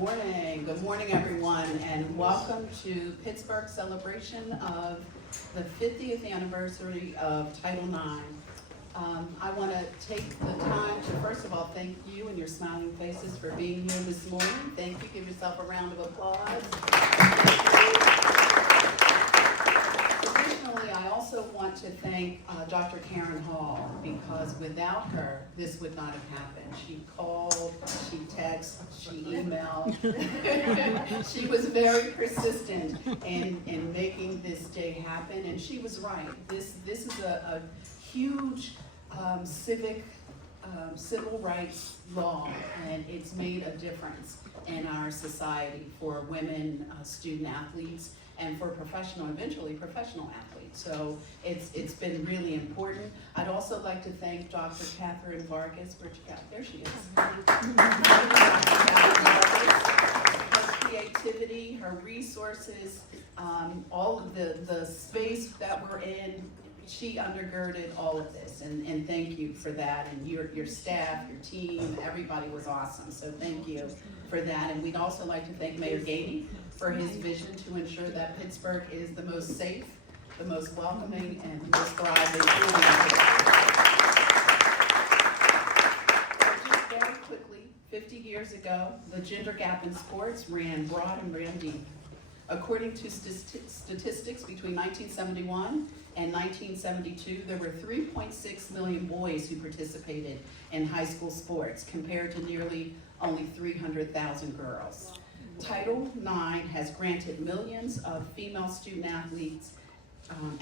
Good morning everyone, and welcome to Pittsburgh's celebration of the 50th anniversary of Title IX. I want to take the time to first of all thank you and your smiling faces for being here this morning. Thank you. Give yourself a round of applause. Additionally, I also want to thank Dr. Karen Hall, because without her, this would not have happened. She called, she texted, she emailed. She was very persistent in making this day happen, and she was right. This is a huge civil rights law, and it's made a difference in our society for women student athletes and for eventually professional athletes. So it's been really important. I'd also like to thank Dr. Catherine Vargas. There she is. Her creativity, her resources, all of the space that we're in. She undergirded all of this, and thank you for that. And your staff, your team, everybody was awesome. So thank you for that. And we'd also like to thank Mayor Gainey for his vision to ensure that Pittsburgh is the most safe, the most welcoming, and the most thriving community. Just very quickly, 50 years ago, the gender gap in sports ran broad and ran deep. According to statistics between 1971 and 1972, there were 3.6 million boys who participated in high school sports, compared to nearly only 300,000 girls. Title IX has granted millions of female student athletes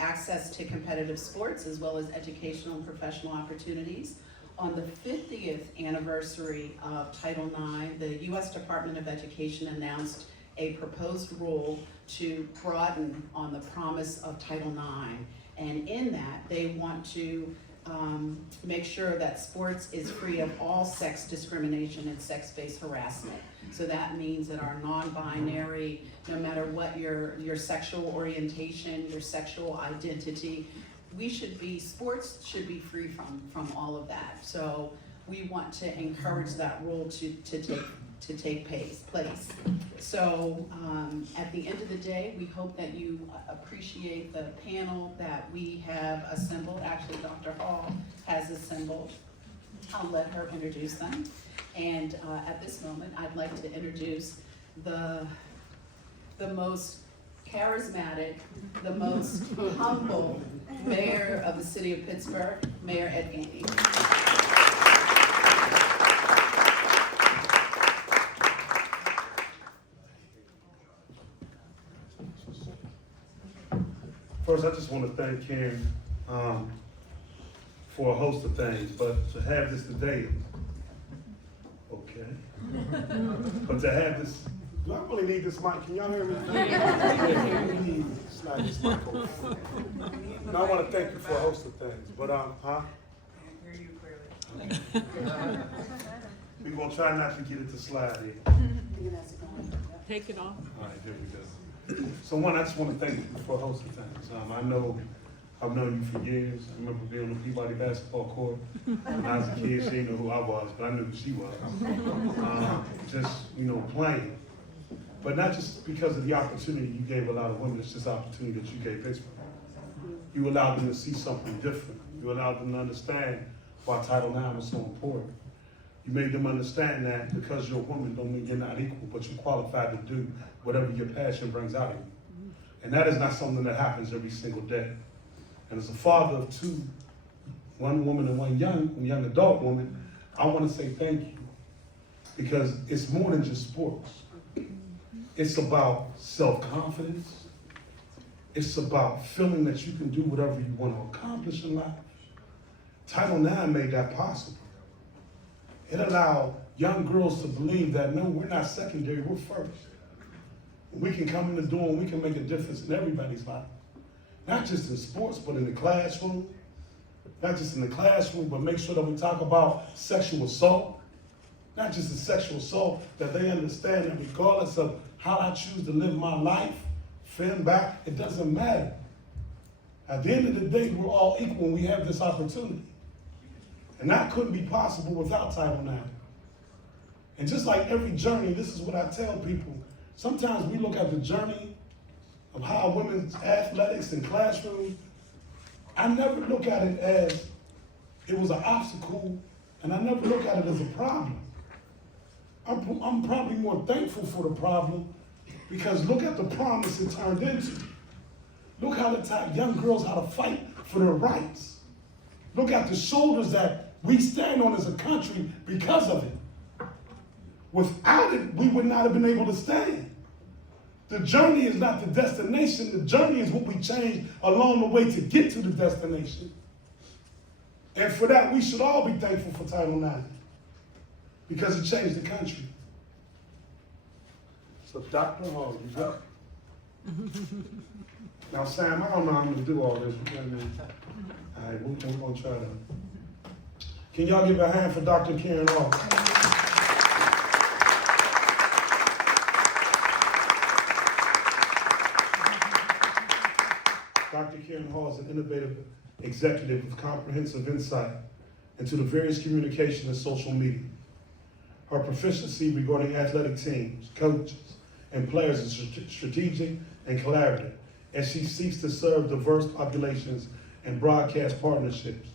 access to competitive sports, as well as educational and professional opportunities. On the 50th anniversary of Title IX, the U.S. Department of Education announced a proposed rule to broaden on the promise of Title IX. And in that, they want to make sure that sports is free of all sex discrimination and sex-based harassment. So that means that our non-binary, no matter what your sexual orientation, your sexual identity, sports should be free from all of that. So we want to encourage that rule to take place. So at the end of the day, we hope that you appreciate the panel that we have assembled. Actually, Dr. Hall has assembled. I'll let her introduce them. And at this moment, I'd like to introduce the most charismatic, the most humble mayor of the city of Pittsburgh, Mayor Ed Gainey. First, I just want to thank Karen for a host of things, but to have this today, okay. But to have this, do I really need this mic? Can y'all hear me? We need to slide this mic over. No, I want to thank you for a host of things, but I hear you clearly. Okay. We're going to try not to get it to slide here. Take it off. All right, there we go. So one, I just want to thank you for a host of things. I've known you for years. I remember being on the Peabody basketball court when I was a kid. She didn't know who I was, but I knew who she was. Playing. But not just because of the opportunity you gave a lot of women, it's just the opportunity that you gave Pittsburgh. You allowed them to see something different. You allowed them to understand why Title IX was so important. You made them understand that because you're a woman don't mean you're not equal, but you're qualified to do whatever your passion brings out of you. And that is not something that happens every single day. And as a father of two, one woman and one young adult woman, I want to say thank you. Because it's more than just sports. It's about self-confidence. It's about feeling that you can do whatever you want to accomplish in life. Title IX made that possible. It allowed young girls to believe that, no, we're not secondary, we're first. We can come in the door and we can make a difference in everybody's life. Not just in sports, but in the classroom. Not just in the classroom, but make sure that we talk about sexual assault. Not just the sexual assault, that they understand that regardless of how I choose to live my life, fend back, it doesn't matter. At the end of the day, we're all equal when we have this opportunity. And that couldn't be possible without Title IX. And And just like every journey, this is what I tell people. Sometimes we look at the journey of how women's athletics and classrooms. I never look at it as it was an obstacle, and I never look at it as a problem. I'm probably more thankful for the problem because look at the promise it turned into. Look how it taught young girls how to fight for their rights. Look at the shoulders that we stand on as a country because of it. Without it, we would not have been able to stand. The journey is not the destination. The journey is what we change along the way to get to the destination. And for that, we should all be thankful for Title IX because it changed the country. So Dr. Hall, you got it. Now, Sam, I don't know how I'm going to do all this. You know what I mean? All right, we're going to try to. Can y'all give a hand for Dr. Karen Hall? Dr. Karen Hall is an innovative executive with comprehensive insight into the various communication and social media. Her proficiency regarding athletic teams, coaches, and players is strategic and collaborative, as she seeks to serve diverse populations and broadcast partnerships.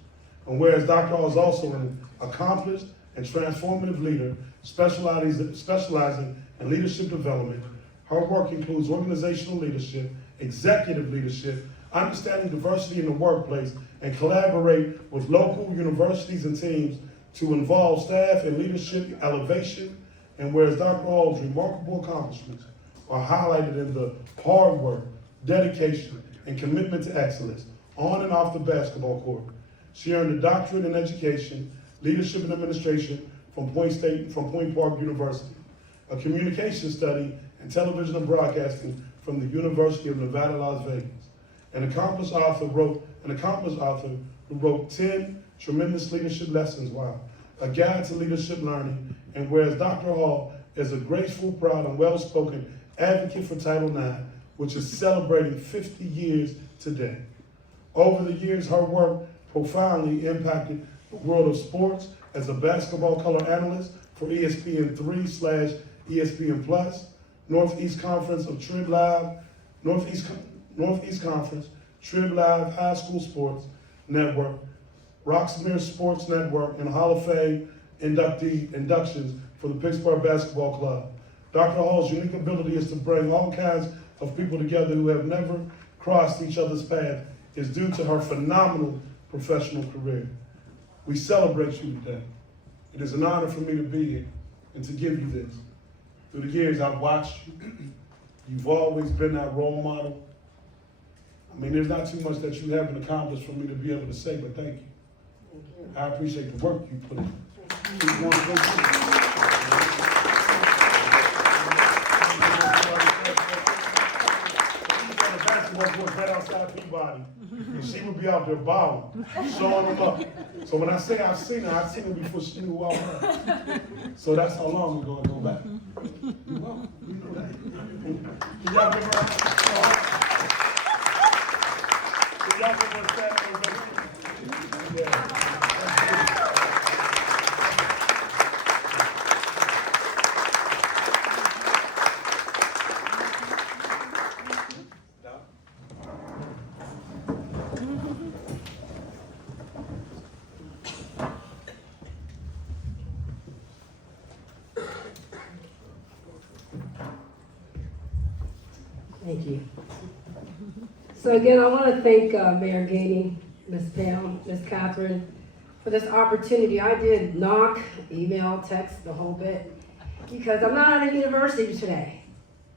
And whereas Dr. Hall is also an accomplished and transformative leader specializing in leadership development, her work includes organizational leadership, executive leadership, understanding diversity in the workplace, and collaborate with local universities and teams to involve staff in leadership elevation. And whereas Dr. Hall's remarkable accomplishments are highlighted in the hard work, dedication, and commitment to excellence on and off the basketball court. She earned a doctorate in education, leadership and administration from Point Park University, a communication study in television and broadcasting from the University of Nevada, Las Vegas. An accomplished author who wrote 10 tremendous leadership lessons, a guide to leadership learning. And whereas Dr. Hall is a graceful, proud, and well-spoken advocate for Title IX, which is celebrating 50 years today. Over the years, her work profoundly impacted the world of sports as a basketball color analyst for ESPN3/ESPN Plus, Northeast Conference of Trib Live, Northeast Conference, Trib Live High School Sports Network, Roxmere Sports Network, and Hall of Fame inductions for the Pittsburgh Basketball Club. Dr. Hall's unique ability is to bring all kinds of people together who have never crossed each other's path is due to her phenomenal professional career. We celebrate you today. It is an honor for me to be here and to give you this. Through the years, I've watched you. You've always been that role model. I mean, there's not too much that you haven't accomplished for me to be able to say, but thank you. I appreciate the work you put in. Keep going. Right outside Peabody, and she would be out there balling, showing them up. So when I say I've seen her before she knew who I was. So that's how long we're going to go back. You know that. Can y'all give her a Yeah. Thank you. So again, I want to thank Mayor Gainey, Ms. Pam, Ms. Catherine, for this opportunity. I did knock, email, text, the whole bit, because I'm not at a university today.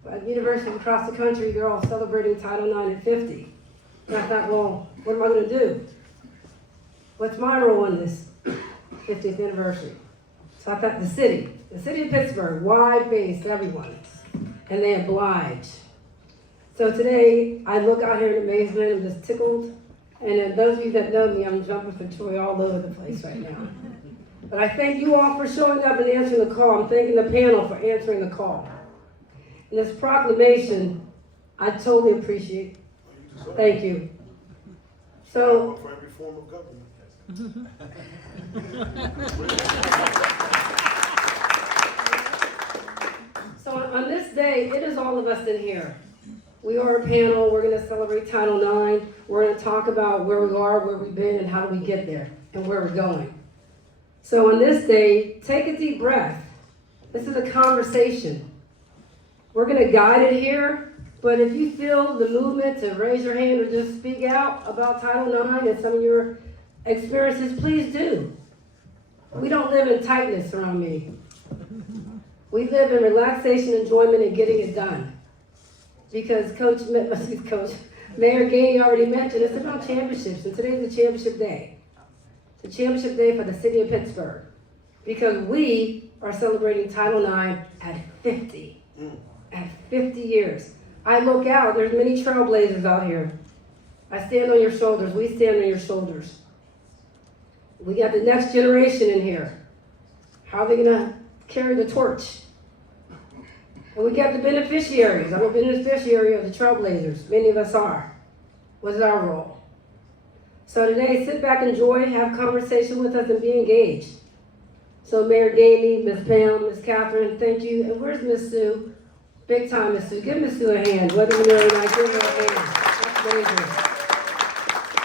But universities across the country, they're all celebrating Title IX at 50. And I thought, well, what am I going to do? What's my role in this 50th anniversary? So I thought the city of Pittsburgh, wide-based, everyone, and they oblige. So today, I look out here in amazement, I'm just tickled. And those of you that know me, I'm jumping for joy all over the place right now. But I thank you all for showing up and answering the call. I'm thanking the panel for answering the call. And this proclamation, I totally appreciate. Thank you. So, for every form of government. day, it is all of us in here. We are a panel. We're going to celebrate Title IX. We're going to talk about where we are, where we've been, and how do we get there, and where we're going. So on this day, take a deep breath. This is a conversation. We're going to guide it here, but if you feel the movement to raise your hand or just speak out about Title IX and some of your experiences, please do. We don't live in tightness around me. We live in relaxation, enjoyment, and getting it done. Because Mayor Gainey already mentioned, it's about championships, and today's the championship day. It's a championship day for the city of Pittsburgh. Because we are celebrating Title IX at 50. At 50 years. I look out, there's many trailblazers out here. I stand on your shoulders, we stand on your shoulders. We got the next generation in here. How are they gonna carry the torch? And we got the beneficiaries. I'm a beneficiary of the Trailblazers. Many of us are. What's our role? So today, sit back, enjoy, have conversation with us, and be engaged. So Mayor Gainey, Ms. Pam, Ms. Catherine, thank you. And where's Ms. Sue? Big time, Ms. Sue. Give Ms. Sue a hand. Whether you know or not, give her a hand. That's amazing.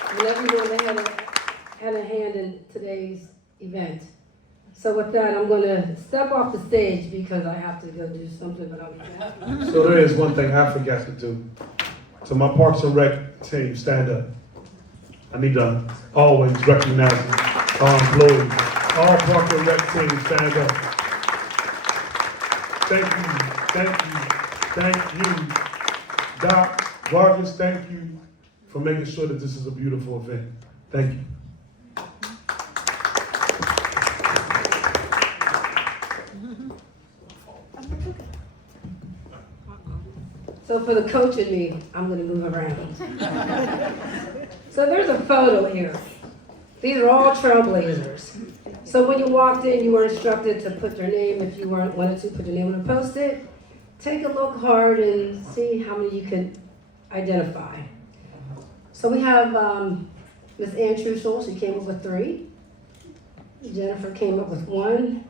And everyone that had a hand in today's event. So with that, I'm going to step off the stage because I have to go do something, but I'll be back. So there is one thing I forgot to do. So my Parks and Rec team, stand up. I need to always recognize our employees. All Parks and Rec team, stand up. Thank you. Doc, Vargas, thank you for making sure that this is a beautiful event. Thank you. So for the coach in me, I'm going to move around. So there's a photo here. These are all Trailblazers. So when you walked in, you were instructed to put your name, if you wanted to, put your name on a Post-it. Take a look hard and see how many you can identify. So we have Ms. Ann Truschel, she came up with 3. Jennifer came up with 1.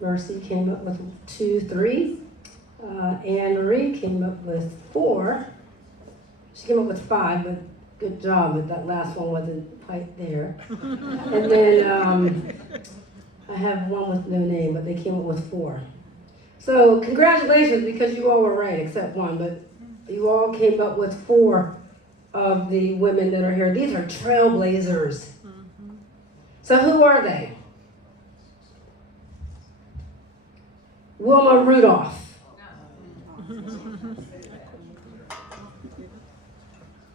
Mercy came up with 2, 3. Anne Marie came up with 4. She came up with 5, but good job, but that last one wasn't quite there. And then I have 1 with no name, but they came up with 4. So congratulations, because you all were right, except 1, but you all came up with 4 of the women that are here. These are Trailblazers. So who are they? Wilma Rudolph.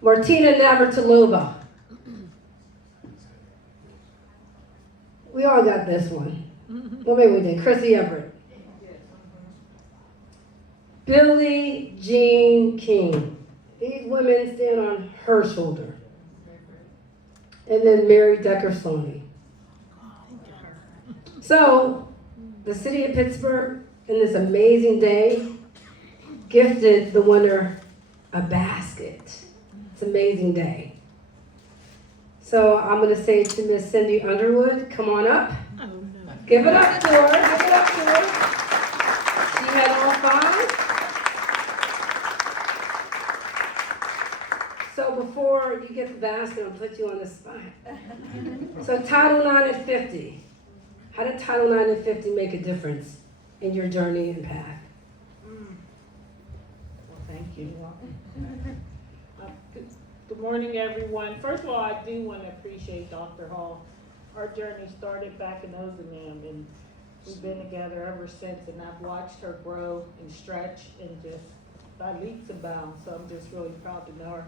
Martina Navratilova. We all got this one. Well, maybe we did. Chrissy Everett. Billie Jean King. These women stand on her shoulder. And then Mary Decker-Stoney. So, the city of Pittsburgh, in this amazing day, gifted the winner a basket. It's an amazing day. So I'm going to say to Miss Cindy Underwood, come on up. Oh, no. Give it up to her. Give it up to her. She had all 5. So before you get the basket, I'll put you on the spot. So Title IX at 50. How did Title IX at 50 make a difference in your journey and path? Well, thank you. Good morning, everyone. First of all, I do want to appreciate Dr. Hall. Our journey started back in Ozingham, and we've been together ever since, and I've watched her grow and stretch and just by leaps and bounds, so I'm just really proud to know her.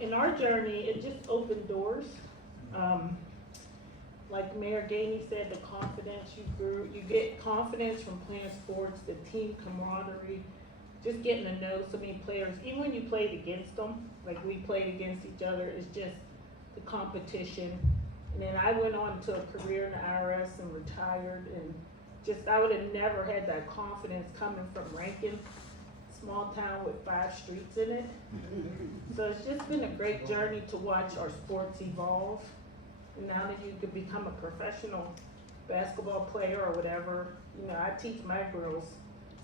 In our journey, it just opened doors. Like Mayor Gainey said, the confidence you grew, you get confidence from playing sports, the team camaraderie, just getting to know so many players. Even when you played against them, like we played against each other, it's just the competition. And then I went on to a career in the IRS and retired, and just I would have never had that confidence coming from Rankin, small town with 5 streets in it. So it's just been a great journey to watch our sports evolve. And now that you could become a professional basketball player or whatever, you know, I teach my girls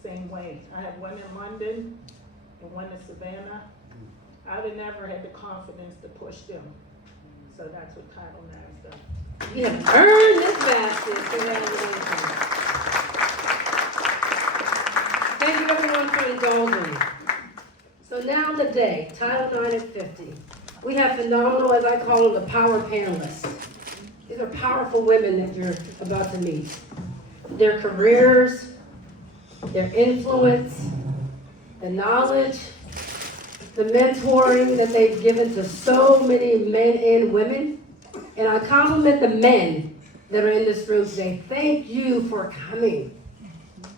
same way. I had one in London and one in Savannah. I'd have never had the confidence to push them. So that's what Title IX's done. You have earned this basket. Congratulations. Thank you everyone for indulging. So now today, Title IX at 50. We have phenomenal, as I call them, the Power Panelists. These are powerful women that you're about to meet. Their careers, their influence, the knowledge, the mentoring that they've given to so many men and women. And I compliment the men that are in this room today. Thank you for coming.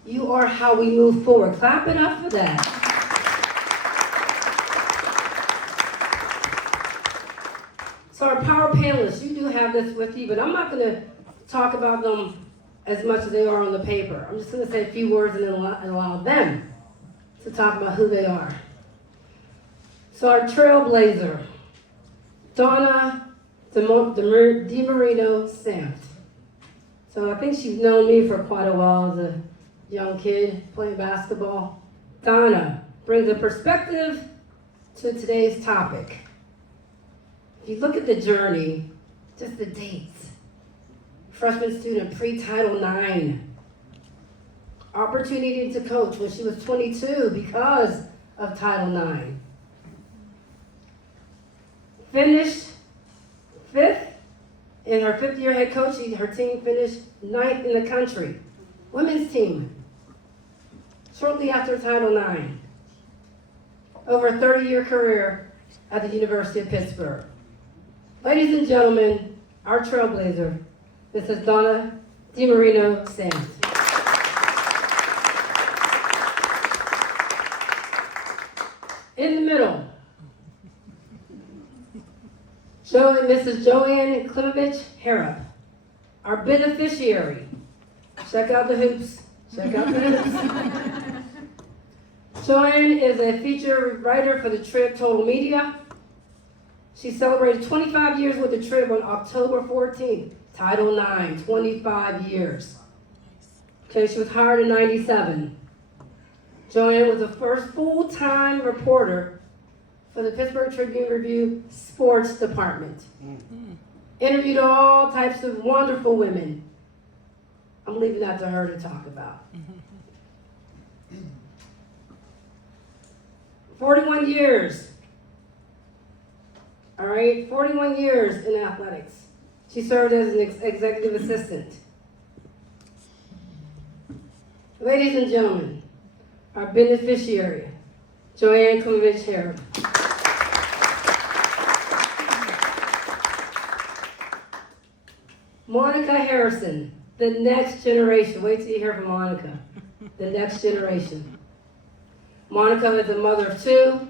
You are how we move forward. Clap it up for that. So our Power Panelists, you do have this with you, but I'm not going to talk about them as much as they are on the paper. I'm just going to say a few words and then allow them to talk about who they are. So our Trailblazer, Donna DiMarino Sanft. So I think she's known me for quite a while as a young kid playing basketball. Donna brings a perspective to today's topic. If you look at the journey, just the dates. Freshman student, pre-Title IX. Opportunity to coach when she was 22 because of Title IX. Finished 5th in her 5th year head coaching. Her team finished 9th in the country. Women's team. Shortly after Title IX. Over a 30-year career at the University of Pittsburgh. Ladies and gentlemen, our Trailblazer, this is Donna DiMarino Sanft. In the middle, Mrs. JoAnne Klimovich-Harrop, our beneficiary. Check out the hoops. Check out the hoops. JoAnne is a feature writer for the Trib Total Media. She celebrated 25 years with the Trib on October 14th. Title IX, 25 years. Okay, she was hired in 97. JoAnne was the first full-time reporter for the Pittsburgh Tribune-Review Sports Department. Interviewed all types of wonderful women. I'm leaving that to her to talk about. 41 years. All right, 41 years in athletics. She served as an executive assistant. Ladies and gentlemen, our beneficiary, JoAnne Klimovich-Harrop. Monica Harrison, the next generation. Wait till you hear from Monica. The next generation. Monica is a mother of 2.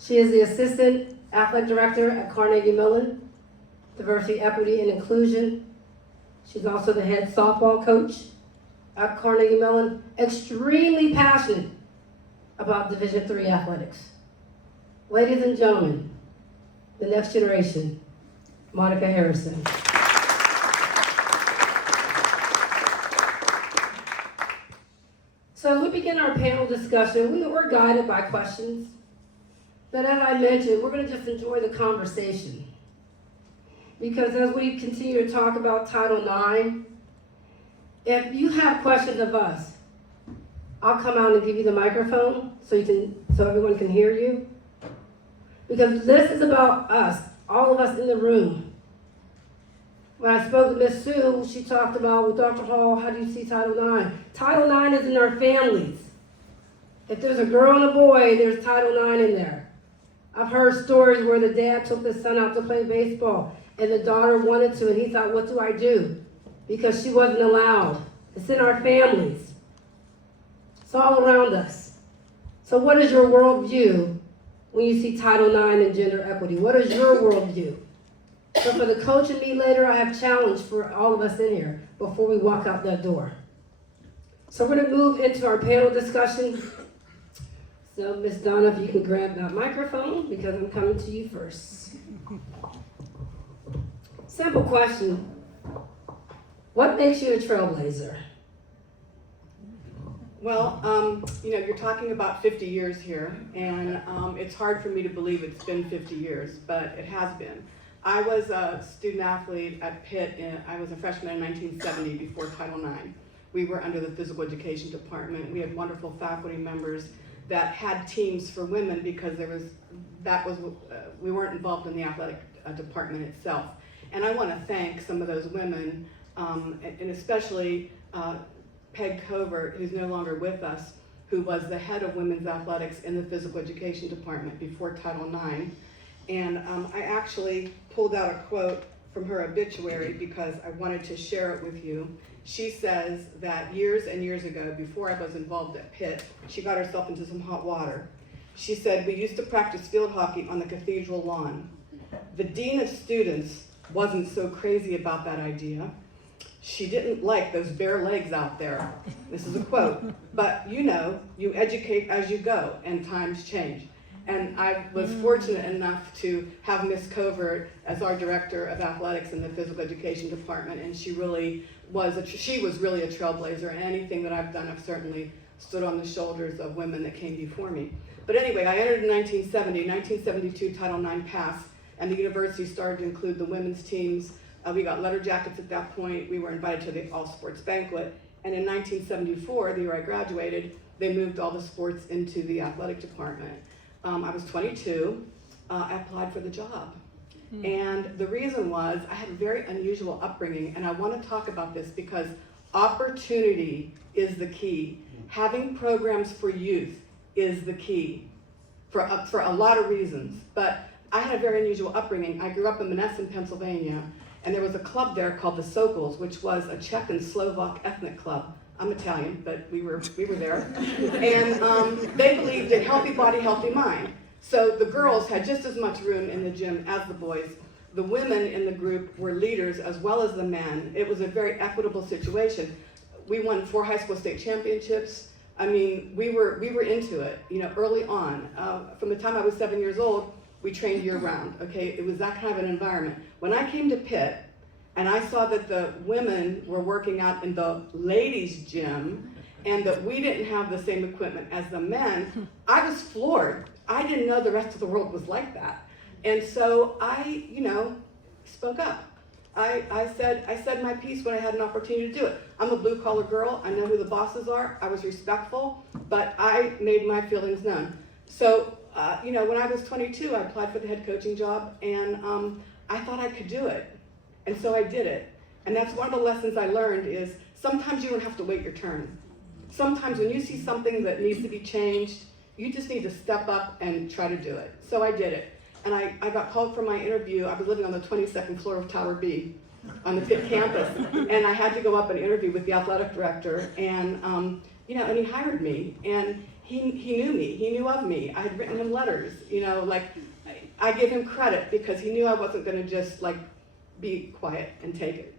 She is the assistant athletic director at Carnegie Mellon, diversity, equity, and inclusion. She's also the head softball coach at Carnegie Mellon. Extremely passionate about Division III athletics. Ladies and gentlemen, the next generation, Monica Harrison. So as we begin our panel discussion, we're guided by questions. But as I mentioned, we're going to just enjoy the conversation. Because as we continue to talk about Title IX, if you have questions of us, I'll come out and give you the microphone so everyone can hear you. Because this is about us, all of us in the room. When I spoke to Miss Sue, she talked about, with Dr. Hall, how do you see Title IX? Title IX is in our families. If there's a girl and a boy, there's Title IX in there. I've heard stories where the dad took the son out to play baseball and the daughter wanted to, and he thought, what do I do? Because she wasn't allowed. It's in our families. It's all around us. So what is your worldview when you see Title IX and gender equity? What is your worldview? So for the coach and me later, I have a challenge for all of us in here before we walk out that door. So we're going to move into our panel discussion. So Miss Donna, if you can grab that microphone, because I'm coming to you first. Simple question. What makes you a trailblazer? Well, you're talking about 50 years here, and it's hard for me to believe it's been 50 years, but it has been. I was a student athlete at Pitt. I was a freshman in 1970 before Title IX. We were under the physical education department. We had wonderful faculty members that had teams for women because we weren't involved in the athletic department itself. And I want to thank some of those women, and especially Peg Covert, who's no longer with us, who was the head of women's athletics in the physical education department before Title IX. And I actually pulled out a quote from her obituary because I wanted to share it with you. She says that years and years ago, before I was involved at Pitt, she got herself into some hot water. She said, "We used to practice field hockey on the cathedral lawn. The dean of students wasn't so crazy about that idea. She didn't like those bare legs out there." This is a quote. "But you educate as you go, and times change." And I was fortunate enough to have Miss Covert as our director of athletics in the physical education department, and she was really a trailblazer. And anything that I've done, I've certainly stood on the shoulders of women that came before me. But anyway, I entered in 1970. 1972, Title IX passed, and the university started to include the women's teams. We got letter jackets at that point. We were invited to the all-sports banquet. And in 1974, the year I graduated, they moved all the sports into the athletic department. I was 22. I applied for the job. And the reason was I had a very unusual upbringing, and I want to talk about this because opportunity is the key. Having programs for youth is the key for a lot of reasons. But I had a very unusual upbringing. I grew up in Menneson, Pennsylvania, and there was a club there called the Sokals, which was a Czech and Slovak ethnic club. I'm Italian, but we were there. And they believed in healthy body, healthy mind. So the girls had just as much room in the gym as the boys. The women in the group were leaders as well as the men. It was a very equitable situation. We won 4 high school state championships. I mean, we were into it, early on. From the time I was 7 years old, we trained year round, okay? It was that kind of an environment. When I came to Pitt, and I saw that the women were working out in the ladies' gym, and that we didn't have the same equipment as the men, I was floored. I didn't know the rest of the world was like that. And so I, spoke up. I said my piece when I had an opportunity to do it. I'm a blue-collar girl. I know who the bosses are. I was respectful, but I made my feelings known. So, when I was 22, I applied for the head coaching job, and I thought I could do it. And so I did it. And that's one of the lessons I learned is sometimes you don't have to wait your turn. Sometimes when you see something that needs to be changed, you just need to step up and try to do it. So I did it. And I got called for my interview. I was living on the 22nd floor of Tower B on the Pitt campus. And I had to go up and interview with the athletic director. And, and he hired me. And he knew me. He knew of me. I had written him letters. I gave him credit because he knew I wasn't going to just be quiet and take it,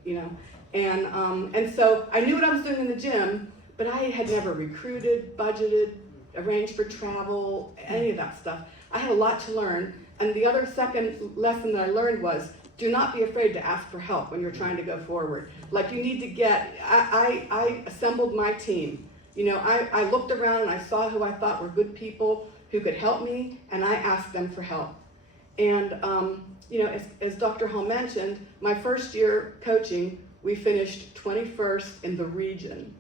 And so I knew what I was doing in the gym, but I had never recruited, budgeted, arranged for travel, any of that stuff. I had a lot to learn. And the other second lesson that I learned was, do not be afraid to ask for help when you're trying to go forward. You need to I assembled my team. I looked around and I saw who I thought were good people who could help me, and I asked them for help. And, as Dr. Hall mentioned, my first year coaching, we finished 21st in the region.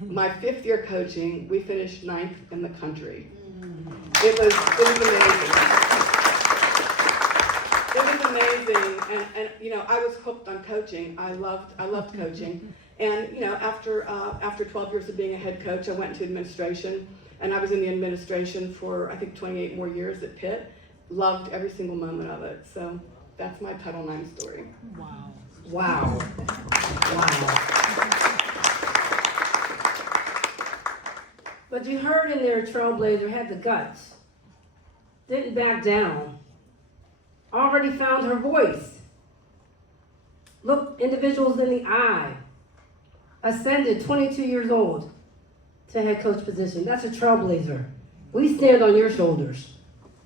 My 5th year coaching, we finished 9th in the country. It was amazing. It was amazing, and I was hooked on coaching. I loved coaching. And after 12 years of being a head coach, I went into administration, and I was in the administration for I think 28 more years at Pitt. Loved every single moment of it. So that's my Title IX story. Wow. Wow. Wow. But you heard in there, Trailblazer had the guts. Didn't back down. Already found her voice. Looked individuals in the eye. Ascended 22 years old to head coach position. That's a trailblazer. We stand on your shoulders.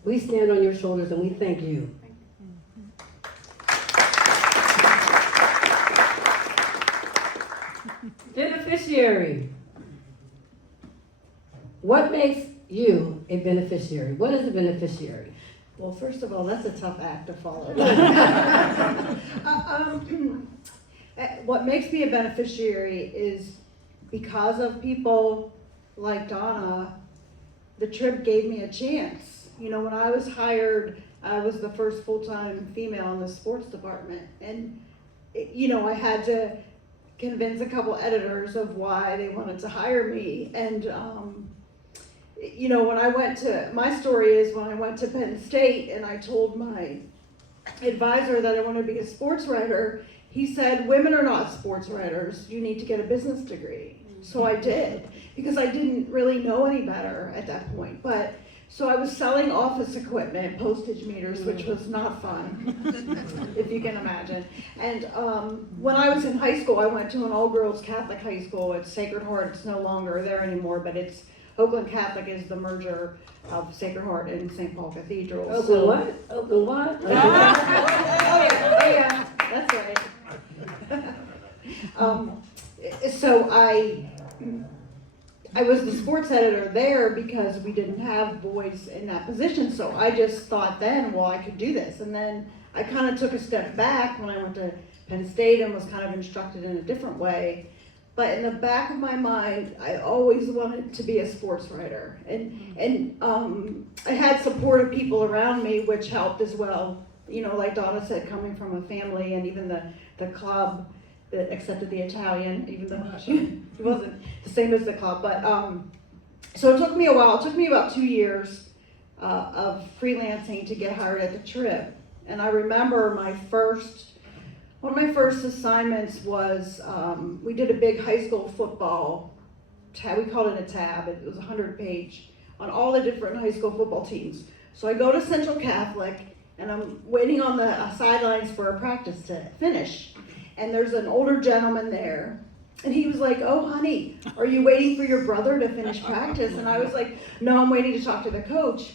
We stand on your shoulders and we thank you. Beneficiary. What makes you a beneficiary? What is a beneficiary? Well, first of all, that's a tough act to follow. What makes me a beneficiary is because of people like Donna, the Trib gave me a chance. You know, when I was hired, I was the first full-time female in the sports department. And, you know, I had to convince a couple editors of why they wanted to hire me. And, you know, my story is when I went to Penn State and I told my advisor that I wanted to be a sports writer, he said, women are not sports writers, you need to get a business degree. So I did, because I didn't really know any better at that point. But so I was selling office equipment, postage meters, which was not fun, if you can imagine. And when I was in high school, I went to an all-girls Catholic high school. It's Sacred Heart. It's no longer there anymore, but it's Oakland Catholic is the merger of Sacred Heart and St. Paul Cathedral. Oakland what? Oakland what? Oh yeah, that's right. So I was the sports editor there because we didn't have boys in that position. So I just thought then, well, I could do this. And then I kind of took a step back when I went to Penn State and was kind of instructed in a different way. But in the back of my mind, I always wanted to be a sports writer. And I had supportive people around me, which helped as well. You know, like Donna said, coming from a family and even the club that accepted the Italian, even though she wasn't the same as the club. But so it took me a while. It took me about 2 years of freelancing to get hired at the Trib. And I remember one of my first assignments was we did a big high school football tab. We called it a tab. It was 100-page on all the different high school football teams. So I go to Central Catholic and I'm waiting on the sidelines for a practice to finish. And there's an older gentleman there. And he was like, oh, honey, are you waiting for your brother to finish practice? And I was like, no, I'm waiting to talk to the coach.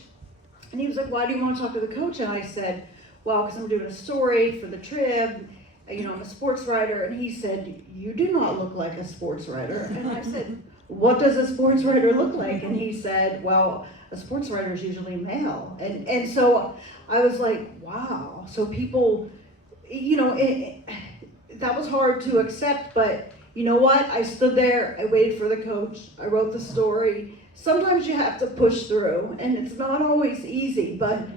And he was like, why do you want to talk to the coach? And I said, well, because I'm doing a story for the Trib. You know, I'm a sports writer. And he said, you do not look like a sports writer. And I said, what does a sports writer look like? And he said, well, a sports writer is usually male. And so I was like, wow. So people, you know, that was hard to accept, but you know what? I stood there, I waited for the coach, I wrote the story. Sometimes you have to push through, and it's not always easy, but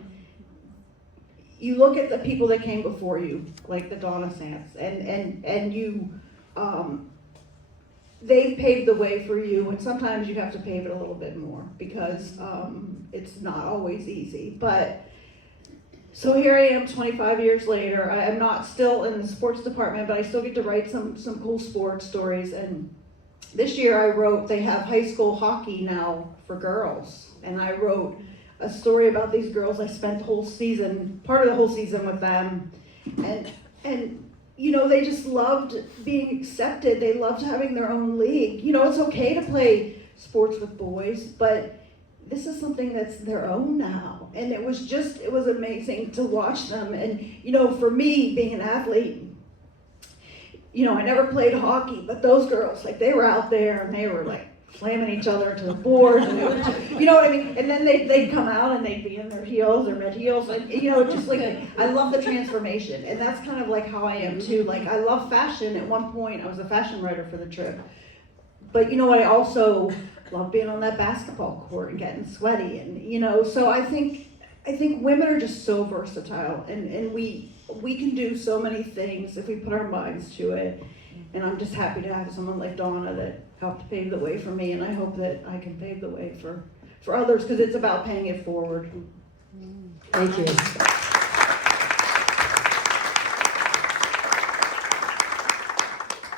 you look at the people that came before you, like the Donna Sanfts, and you, they've paved the way for you, and sometimes you have to pave it a little bit more, because it's not always easy, but so here I am 25 years later. I am not still in the sports department, but I still get to write some cool sports stories. And this year I wrote, they have high school hockey now for girls. And I wrote a story about these girls. I spent the whole season, part of the whole season with them. And you know, they just loved being accepted. They loved having their own league. You know, it's okay to play sports with boys, but this is something that's their own now. And it was amazing to watch them. And, you know, for me, being an athlete, you know, I never played hockey, but those girls, like, they were out there and they were like slamming each other to the boards. And you know what I mean? And then they'd come out and they'd be in their heels, their red heels. And, you know, just like, I love the transformation. And that's kind of like how I am too. Like, I love fashion. At one point, I was a fashion writer for the Trib. But you know what, I also love being on that basketball court and getting sweaty, and you know, so I think women are just so versatile, and we can do so many things if we put our minds to it. And I'm just happy to have someone like Donna that helped pave the way for me, and I hope that I can pave the way for others, because it's about paying it forward. Thank you.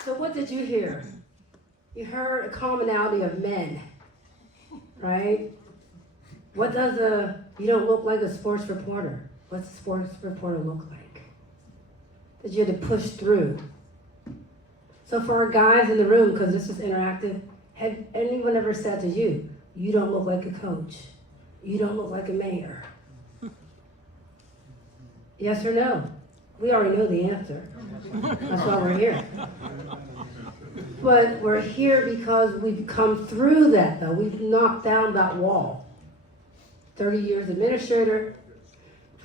So what did you hear? You heard a commonality of men, right? What does you don't look like a sports reporter. What's a sports reporter look like? That you had to push through. So for our guys in the room, because this is interactive, have anyone ever said to you, you don't look like a coach? You don't look like a mayor? Yes or no? We already know the answer. That's why we're here. But we're here because we've come through that, though. We've knocked down that wall. 30 years administrator,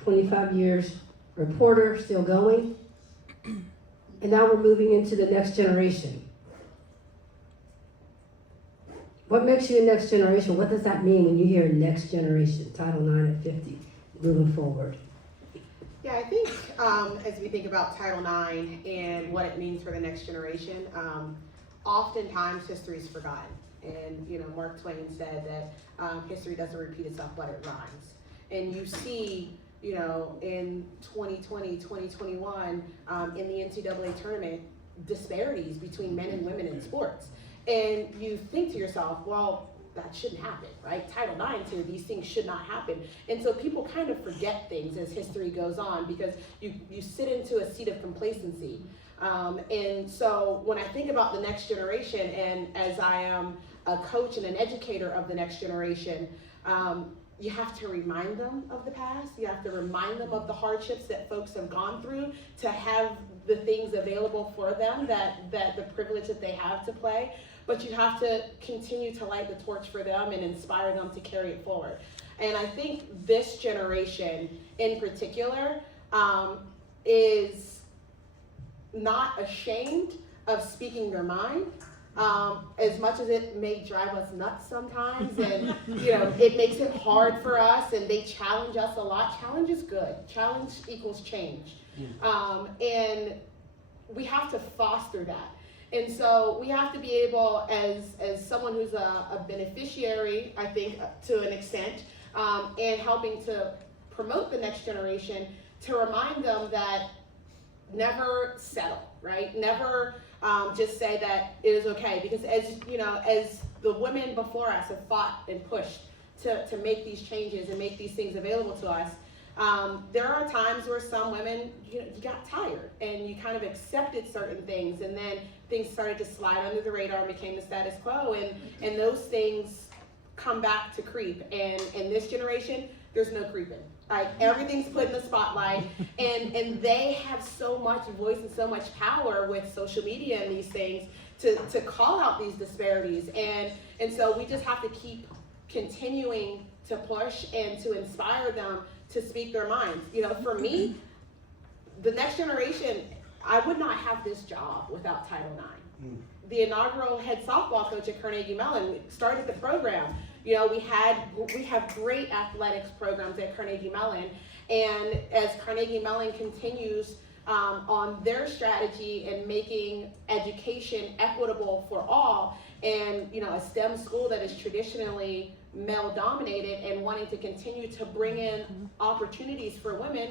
25 years reporter, still going. And now we're moving into the next generation. What makes you a next generation? What does that mean when you hear next generation, Title IX at 50, moving forward? Yeah, I think as we think about Title IX and what it means for the next generation, oftentimes history is forgotten. And, you know, Mark Twain said that history doesn't repeat itself, but it rhymes. And you see, you know, in 2020, 2021, in the NCAA tournament, disparities between men and women in sports. And you think to yourself, well, that shouldn't happen, right? Title IX here, these things should not happen. And so people kind of forget things as history goes on because you sit into a seat of complacency. And so when I think about the next generation, and as I am a coach and an educator of the next generation, you have to remind them of the past. You have to remind them of the hardships that folks have gone through to have the things available for them, that the privilege that they have to play. But you have to continue to light the torch for them and inspire them to carry it forward. And I think this generation in particular is not ashamed of speaking their mind. As much as it may drive us nuts sometimes, and you know, it makes it hard for us, and they challenge us a lot. Challenge is good. Challenge equals change. And we have to foster that. And so we have to be able, as someone who's a beneficiary, I think, to an extent, and helping to promote the next generation, to remind them that never settle, right? Never just say that it is okay. Because as you know, as the women before us have fought and pushed to make these changes and make these things available to us, there are times where some women, you got tired and you kind of accepted certain things, and then things started to slide under the radar and became the status quo, and those things come back to creep. And in this generation, there's no creeping. Like, everything's put in the spotlight, and they have so much voice and so much power with social media and these things to call out these disparities. And so we just have to keep continuing to push and to inspire them to speak their minds. You know, for me, the next generation, I would not have this job without Title IX. The inaugural head softball coach at Carnegie Mellon started the program. You know, we have great athletics programs at Carnegie Mellon, and as Carnegie Mellon continues on their strategy and making education equitable for all, and you know, a STEM school that is traditionally male dominated and wanting to continue to bring in opportunities for women,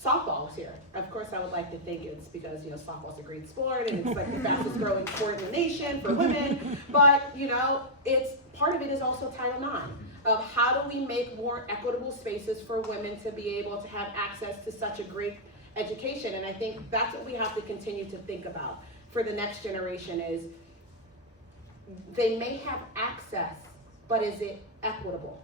softball is here. Of course, I would like to think it's because, you know, softball's a great sport and it's like the fastest growing sport in the nation for women. But, you know, it's part of it is also Title IX of how do we make more equitable spaces for women to be able to have access to such a great education. And I think that's what we have to continue to think about for the next generation is they may have access, but is it equitable?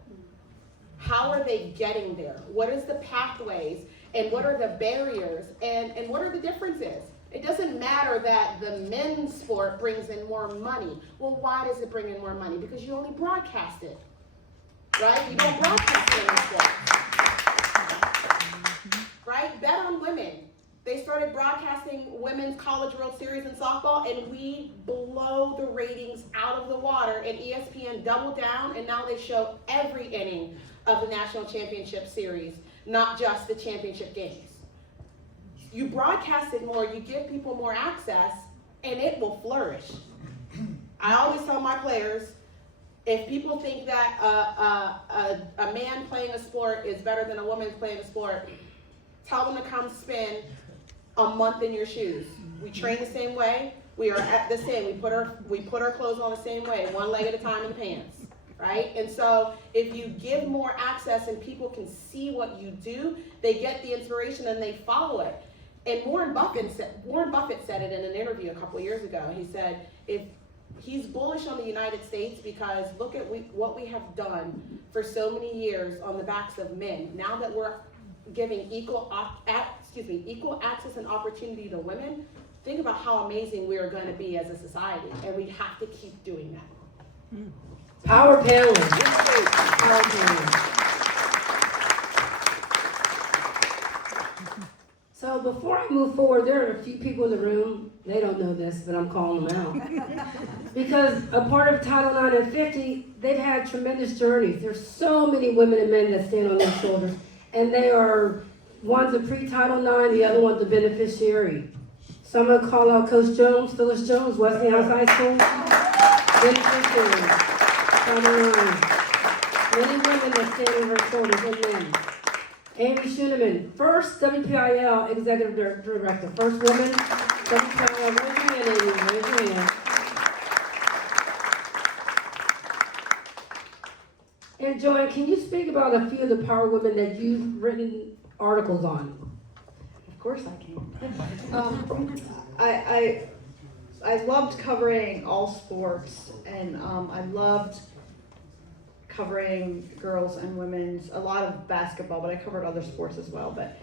How are they getting there? What is the pathways? And what are the barriers, and what are the differences? It doesn't matter that the men's sport brings in more money. Well, why does it bring in more money? Because you only broadcast it, right? You don't broadcast women's sport. Right? Bet on Women. They started broadcasting Women's College World Series in softball, and we blow the ratings out of the water, and ESPN doubled down, and now they show every inning of the National Championship Series, not just the championship games. You broadcast it more, you give people more access, and it will flourish. I always tell my players, if people think that a man playing a sport is better than a woman playing a sport, tell them to come spend a month in your shoes. We train the same way, we are at the same, we put our clothes on the same way, one leg at a time in the pants. Right? And so if you give more access and people can see what you do, they get the inspiration and they follow it. And Warren Buffett said it in an interview a couple of years ago. He said, if he's bullish on the United States because look at what we have done for so many years on the backs of men. Now that we're giving equal access and opportunity to women, think about how amazing we are going to be as a society, and we have to keep doing that. Power Panelists. Power Panelists. So before I move forward, there are a few people in the room, they don't know this, but I'm calling them out. Because a part of Title IX and 50, they've had tremendous journeys. There's so many women and men that stand on their shoulders. And they are, one's a pre-Title IX, the other one's the beneficiary. So I'm going to call out Coach Jones, Phyllis Jones, Westinghouse High School. Beneficiary. Title IX. Many women that stand on her shoulders and men. Amy Schuneman, first WPIL Executive Director, first woman, WPIL, raise your hand, Amy, raise your hand. And JoAnne, can you speak about a few of the power women that you've written articles on? Of course I can. I loved covering all sports, and I loved covering girls and women's, a lot of basketball, but I covered other sports as well. But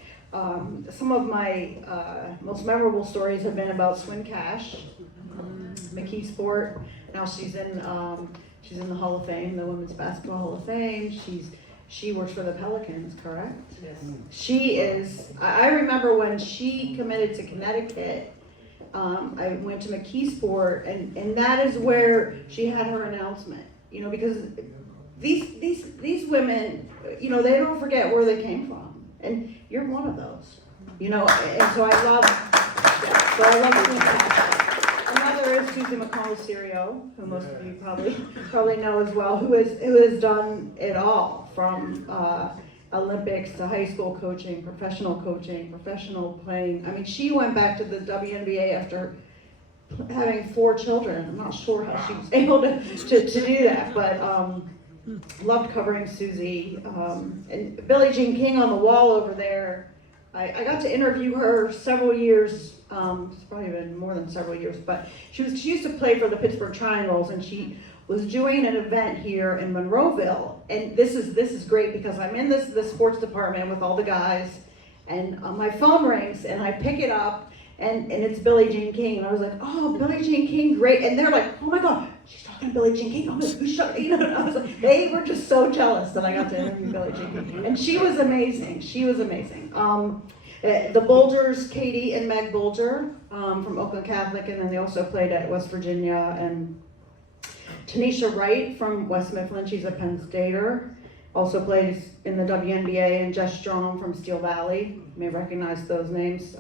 some of my most memorable stories have been about Swin Cash, McKeesport. Now she's in the Hall of Fame, the Women's Basketball Hall of Fame. She works for the Pelicans, correct? Yes. She is. I remember when she committed to Connecticut. I went to McKeesport, and that is where she had her announcement. You know, because these women, you know, they don't forget where they came from, and you're one of those. You know, and so I love. So I love doing that. Another is Susie McCall-Serio, who most of you probably know as well, who has done it all from Olympics to high school coaching, professional playing. I mean, she went back to the WNBA after having 4 children. I'm not sure how she was able to do that, but loved covering Susie. And Billie Jean King on the wall over there. I got to interview her several years. It's probably been more than several years, but she used to play for the Pittsburgh Triangles, and she was doing an event here in Monroeville. And this is great because I'm in the sports department with all the guys, and my phone rings, and I pick it up, and it's Billie Jean King, and I was like, oh, Billie Jean King, great. And they're like, oh my God, she's talking to Billie Jean King. Oh, who's talking? You know, and I was like, they were just so jealous that I got to interview Billie Jean King, and she was amazing. The Bulgers, Katie and Meg Bulger from Oakland Catholic, and then they also played at West Virginia. And Tanisha Wright from West Mifflin, she's a Penn Stater, also plays in the WNBA, and Jess Strong from Steel Valley, you may recognize those names.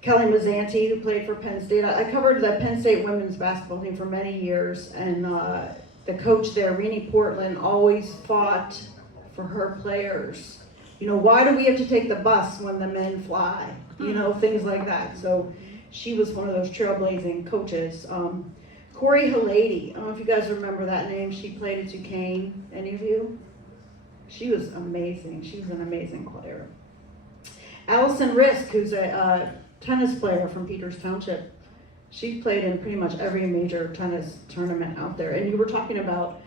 Kelly Mazzanti, who played for Penn State. I covered the Penn State women's basketball team for many years, and the coach there, Renee Portland, always fought for her players. You know, why do we have to take the bus when the men fly? You know, things like that. So she was one of those trailblazing coaches. Corey Halady, I don't know if you guys remember that name. She played at Duquesne. Any of you? She was amazing. She was an amazing player. Allison Risk, who's a tennis player from Peters Township. She played in pretty much every major tennis tournament out there. And you were talking about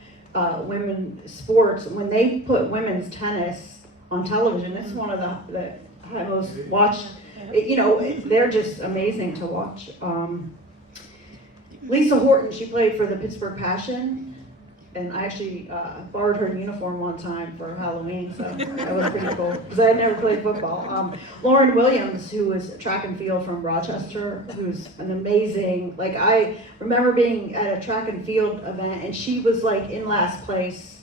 women's sports. When they put women's tennis on television, it's one of the most watched, you know, they're just amazing to watch. Lisa Horton, she played for the Pittsburgh Passion, and I actually borrowed her uniform one time for Halloween, so that was pretty cool, because I had never played football. Lauren Williams, who was track and field from Rochester, who's an amazing, like, I remember being at a track and field event, and she was like in last place,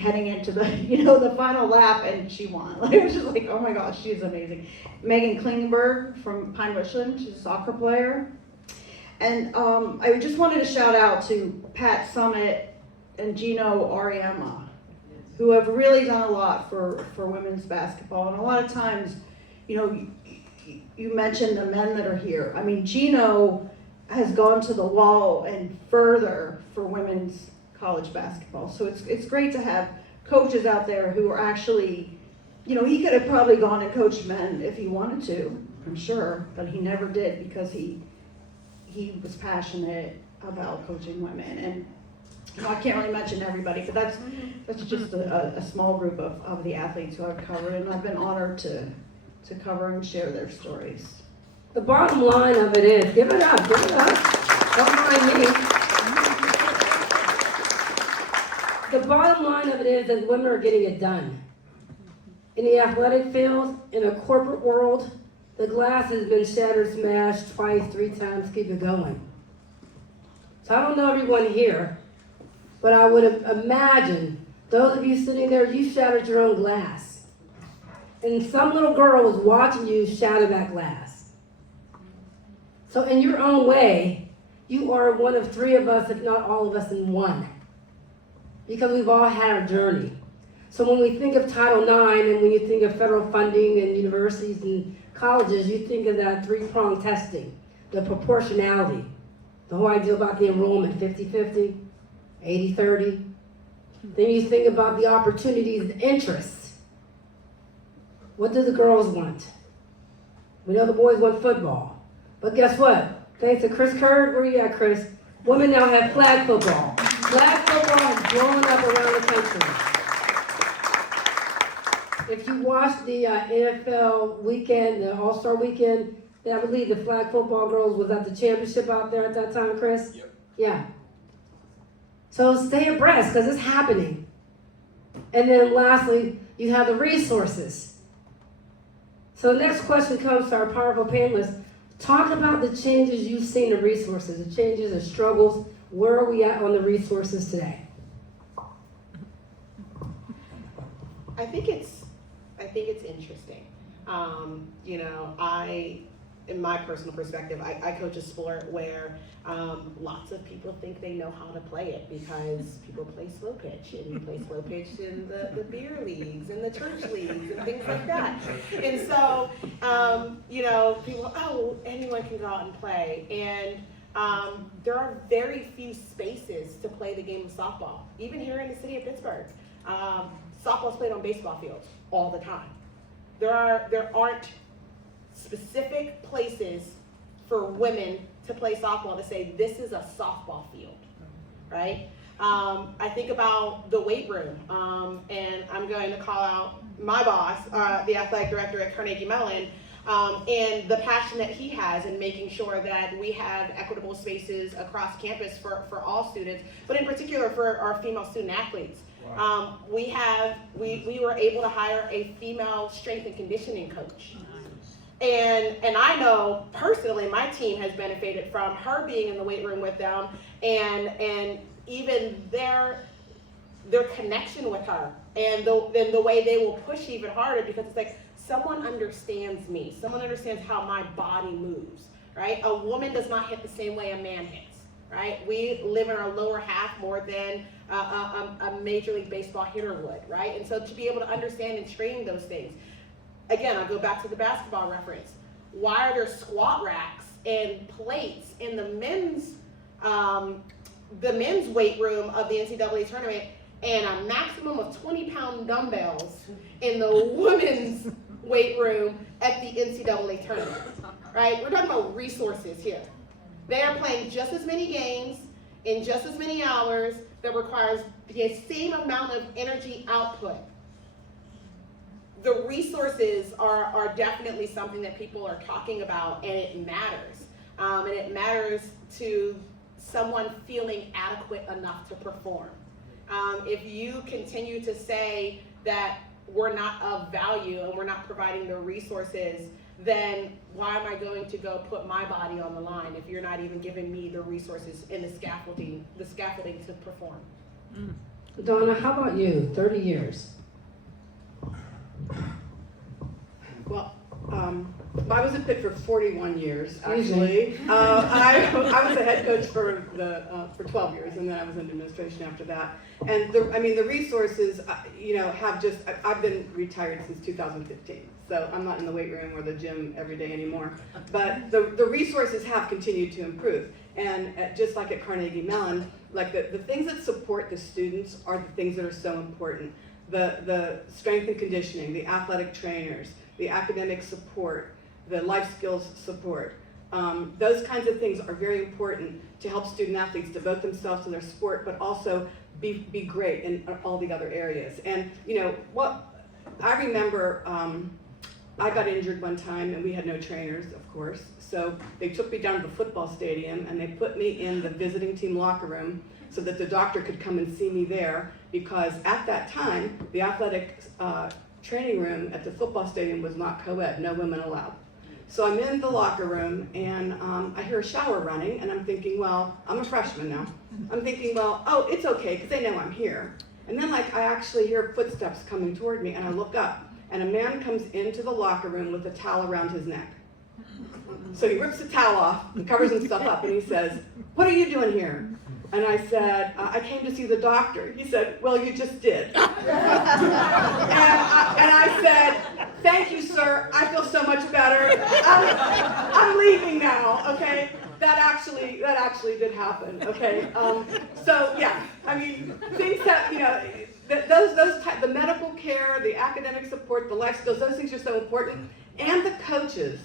heading into the, you know, the final lap, and she won. Like, it was just like, oh my gosh, she's amazing. Megan Klingberg from Pine Richland, she's a soccer player. And I just wanted to shout out to Pat Summit and Gino Ariema, who have really done a lot for women's basketball. And a lot of times, you know, you mentioned the men that are here. I mean, Gino has gone to the wall and further for women's college basketball. So it's great to have coaches out there who are actually, you know, he could have probably gone and coached men if he wanted to, I'm sure, but he never did because he was passionate about coaching women. And you know, I can't really mention everybody, but that's just a small group of the athletes who I've covered, and I've been honored to cover and share their stories. The bottom line of it is, give it up, don't mind me. The bottom line of it is that women are getting it done. In the athletic field, in a corporate world, the glass has been shattered, smashed twice, 3 times, keep it going. So I don't know everyone here, but I would imagine those of you sitting there, you shattered your own glass. And some little girl was watching you shatter that glass. So in your own way, you are one of 3 of us, if not all of us in one. Because we've all had our journey. So when we think of Title IX and when you think of federal funding and universities and colleges, you think of that 3-pronged testing, the proportionality, the whole idea about the enrollment, 50-50, 80-30. Then you think about the opportunities and interests. What do the girls want? We know the boys want football. But guess what? Thanks to Chris Curd, where you at, Chris? Women now have flag football. Flag football is blowing up around the country. If you watch the NFL weekend, the All-Star weekend, I believe the flag football girls was at the championship out there at that time, Chris? Yep. Yeah. So stay abreast, because it's happening. And then lastly, you have the resources. So the next question comes to our powerful panelists. Talk about the changes you've seen in resources, the changes, the struggles. Where are we at on the resources today? I think it's interesting. In my personal perspective, I coach a sport where lots of people think they know how to play it because people play slow pitch, and you play slow pitch in the beer leagues and the church leagues and things like that. And so, people, oh, anyone can go out and play. And there are very few spaces to play the game of softball. Even here in the city of Pittsburgh, softball is played on baseball fields all the time. There aren't specific places for women to play softball to say this is a softball field, right? I think about the weight room, and I'm going to call out my boss, the athletic director at Carnegie Mellon, and the passion that he has in making sure that we have equitable spaces across campus for all students, but in particular for our female student athletes. Wow. We were able to hire a female strength and conditioning coach. And I know personally my team has benefited from her being in the weight room with them and even their connection with her and the way they will push even harder because it's like someone understands me, someone understands how my body moves, right? A woman does not hit the same way a man hits, right? We live in our lower half more than a Major League Baseball hitter would, right? And so to be able to understand and train those things. Again, I'll go back to the basketball reference. Why are there squat racks and plates in the men's weight room of the NCAA tournament and a maximum of 20-pound dumbbells in the women's weight room at the NCAA tournament, right? We're talking about resources here. They are playing just as many games in just as many hours that requires the same amount of energy output. The resources are definitely something that people are talking about, and it matters. And it matters to someone feeling adequate enough to perform. If you continue to say that we're not of value and we're not providing the resources, then why am I going to go put my body on the line if you're not even giving me the resources and the scaffolding to perform? Donna, how about you? 30 years. Well, I was at Pitt for 41 years, actually. I was a head coach for 12 years, and then I was in administration after that. And the resources, I've been retired since 2015, so I'm not in the weight room or the gym every day anymore. But the resources have continued to improve. And just like at Carnegie Mellon, like the things that support the students are the things that are so important. The strength and conditioning, the athletic trainers, the academic support, the life skills support. Those kinds of things are very important to help student athletes devote themselves to their sport, but also be great in all the other areas. And what I remember I got injured one time and we had no trainers, of course. So they took me down to the football stadium and they put me in the visiting team locker room so that the doctor could come and see me there, because at that time, the athletic training room at the football stadium was not co-ed, no women allowed. So I'm in the locker room and I hear a shower running and I'm thinking, well, I'm a freshman now. I'm thinking, well, oh, it's okay, because they know I'm here. And then like I actually hear footsteps coming toward me and I look up and a man comes into the locker room with a towel around his neck. So he rips the towel off and covers himself up and he says, "What are you doing here?" And I said, "I came to see the doctor." He said, "Well, you just did." and I said, "Thank you, sir. I feel so much better. I'm leaving now, okay?" That actually did happen, okay? So yeah, I mean, things that, you know, the medical care, the academic support, the life skills, those things are so important. And the coaches.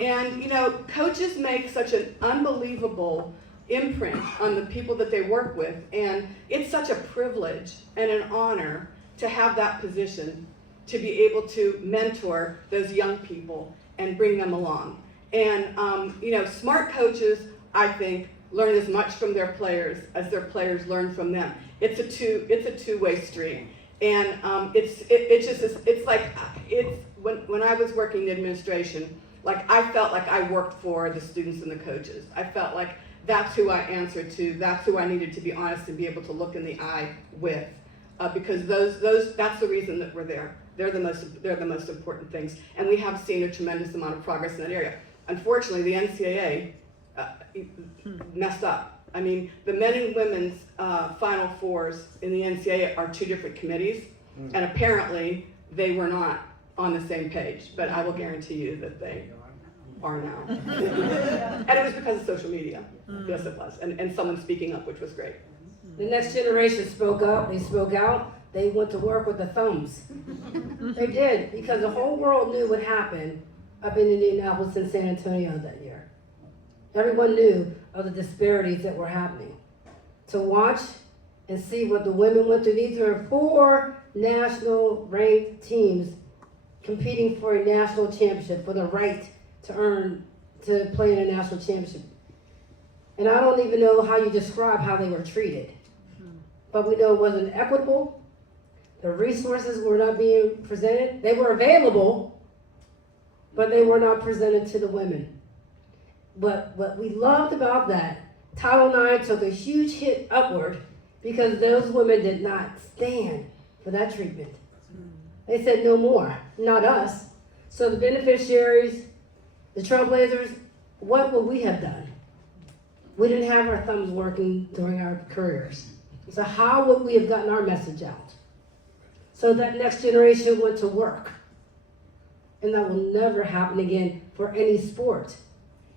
And, you know, coaches make such an unbelievable imprint on the people that they work with. And it's such a privilege and an honor to have that position, to be able to mentor those young people and bring them along. And, you know, smart coaches, I think, learn as much from their players as their players learn from them. It's a two-way street. And when I was working in administration, like I felt like I worked for the students and the coaches. I felt like that's who I answered to, that's who I needed to be honest and be able to look in the eye with, because that's the reason that we're there. They're the most important things, and we have seen a tremendous amount of progress in that area. Unfortunately, the NCAA messed up. I mean, the men and women's Final Fours in the NCAA are two different committees, and apparently they were not on the same page, but I will guarantee you that they are now. And it was because of social media. Yes, it was, and someone speaking up, which was great. The next generation spoke up, they spoke out, they went to work with the thumbs. They did, because the whole world knew what happened up in Indianapolis and San Antonio that year. Everyone knew of the disparities that were happening. To watch and see what the women went through, these are 4 national ranked teams competing for a national championship, for the right to play in a national championship. And I don't even know how you describe how they were treated. But we know it wasn't equitable. The resources were not being presented. They were available, but they were not presented to the women. But what we loved about that, Title IX took a huge hit upward because those women did not stand for that treatment. They said no more, not us. So the beneficiaries, the Trailblazers, what would we have done? We didn't have our thumbs working during our careers. So how would we have gotten our message out? So that next generation went to work. And that will never happen again for any sport.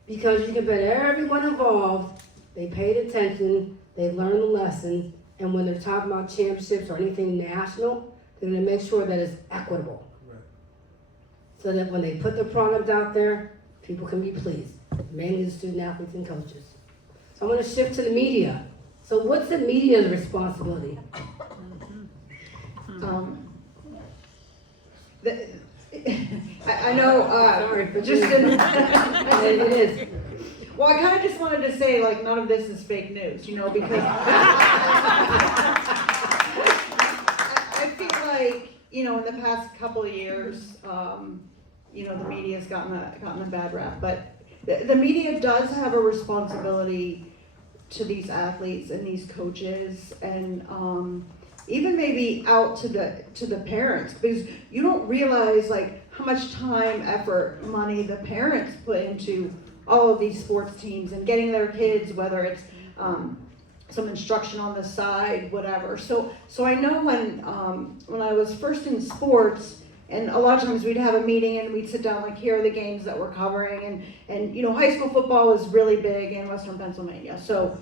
Because you can bet everyone involved, they paid attention, they learned the lesson, and when they're talking about championships or anything national, they're going to make sure that it's equitable. Right. So that when they put the product out there, people can be pleased, mainly the student athletes and coaches. So I'm going to shift to the media. So what's the media's responsibility? I know, Sorry for just it is. Well, I kind of just wanted to say, like, none of this is fake news, you know, because I feel like, you know, in the past couple of years, you know, the media's gotten a bad rap, but the media does have a responsibility to these athletes and these coaches, and even maybe out to the parents, because you don't realize like how much time, effort, money the parents put into all of these sports teams and getting their kids, whether it's some instruction on the side, whatever. So I know when I was first in sports, and a lot of times we'd have a meeting and we'd sit down, like, here are the games that we're covering, and you know, high school football was really big in Western Pennsylvania, so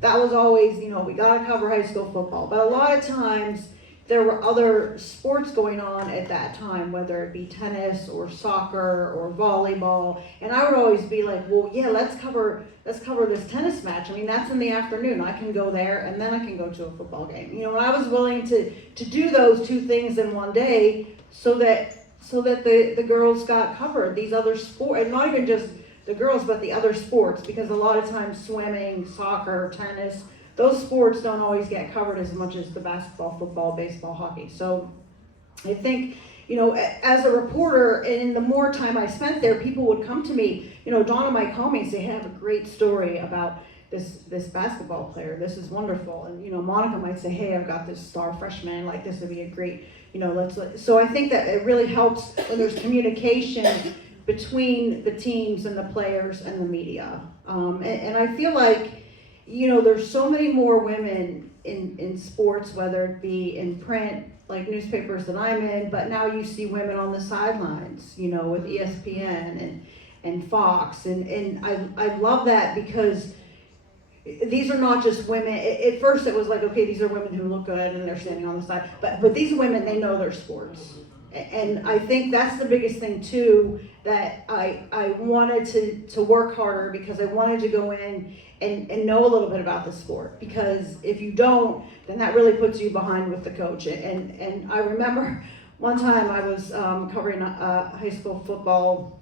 that was always, you know, we gotta cover high school football. But a lot of times there were other sports going on at that time, whether it be tennis or soccer or volleyball, and I would always be like, well, yeah, let's cover this tennis match. I mean, that's in the afternoon. I can go there and then I can go to a football game. You know, and I was willing to do those two things in one day so that so that the girls got covered. These other sports, and not even just the girls, but the other sports, because a lot of times swimming, soccer, tennis, those sports don't always get covered as much as the basketball, football, baseball, hockey. So I think, you know, as a reporter, and the more time I spent there, people would come to me, you know, Donna might call me and say, hey, I have a great story about this basketball player, this is wonderful. And, you know, Monica might say, hey, I've got this star freshman, like this would be a great, you know, so I think that it really helps when there's communication between the teams and the players and the media. And I feel like, you know, there's so many more women in sports, whether it be in print, like newspapers that I'm in, but now you see women on the sidelines, you know, with ESPN and Fox. And I love that, because these are not just women. At first it was like, okay, these are women who look good and they're standing on the side. But these women, they know their sports. And I think that's the biggest thing too, that I wanted to work harder, because I wanted to go in and know a little bit about the sport. Because if you don't, then that really puts you behind with the coach. And I remember one time I was covering a high school football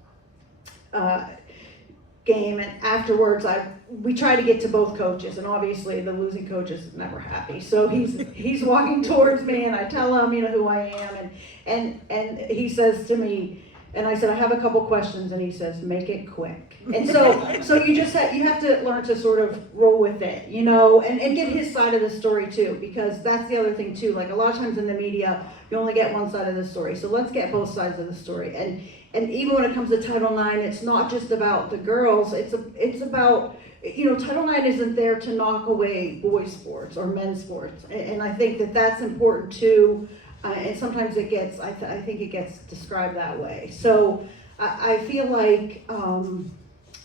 game, and afterwards we tried to get to both coaches, and obviously the losing coach is never happy. So he's walking towards me, and I tell him, you know, who I am, and he says to me, and I said, I have a couple questions, and he says, make it quick. And so you just you have to learn to sort of roll with it, you know, and get his side of the story too, because that's the other thing too. Like a lot of times in the media, you only get one side of the story. So let's get both sides of the story. And even when it comes to Title IX, it's not just about the girls. It's about, you know, Title IX isn't there to knock away boys' sports or men's sports. And I think that that's important too. And sometimes it gets, I think it gets described that way. So I feel like,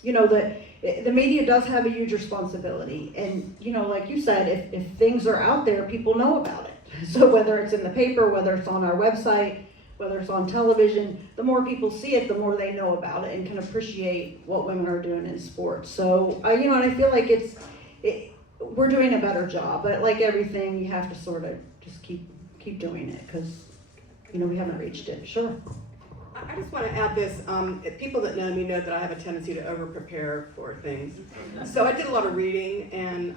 you know, the media does have a huge responsibility. And, you know, like you said, if things are out there, people know about it. So whether it's in the paper, whether it's on our website, whether it's on television, the more people see it, the more they know about it and can appreciate what women are doing in sports. So, you know, and I feel like we're doing a better job. But like everything, you have to sort of just keep doing it, because, you know, we haven't reached it. Sure. I just want to add this. People that know me know that I have a tendency to over-prepare for things. So I did a lot of reading and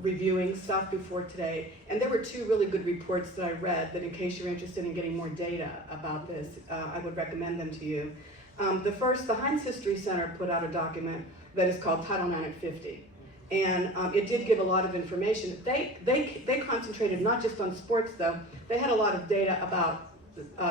reviewing stuff before today, and there were two really good reports that I read that, in case you're interested in getting more data about this, I would recommend them to you. The first, the Heinz History Center put out a document that is called Title IX at 50. And it did give a lot of information. They concentrated not just on sports though. They had a lot of data about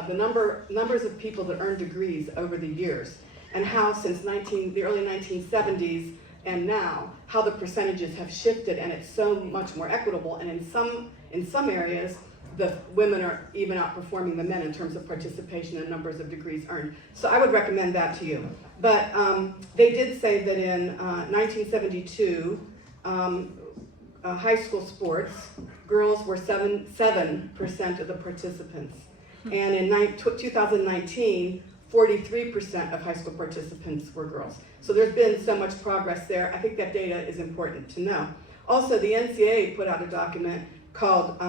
the numbers of people that earned degrees over the years, and how since the early 1970s and now, how the percentages have shifted, and it's so much more equitable. And in some areas, the women are even outperforming the men in terms of participation and numbers of degrees earned. So I would recommend that to you. But they did say that in 1972, high school sports, girls were 7% of the participants. And in 2019, 43% of high school participants were girls. So there's been so much progress there. I think that data is important to know. Also, the NCAA put out a document called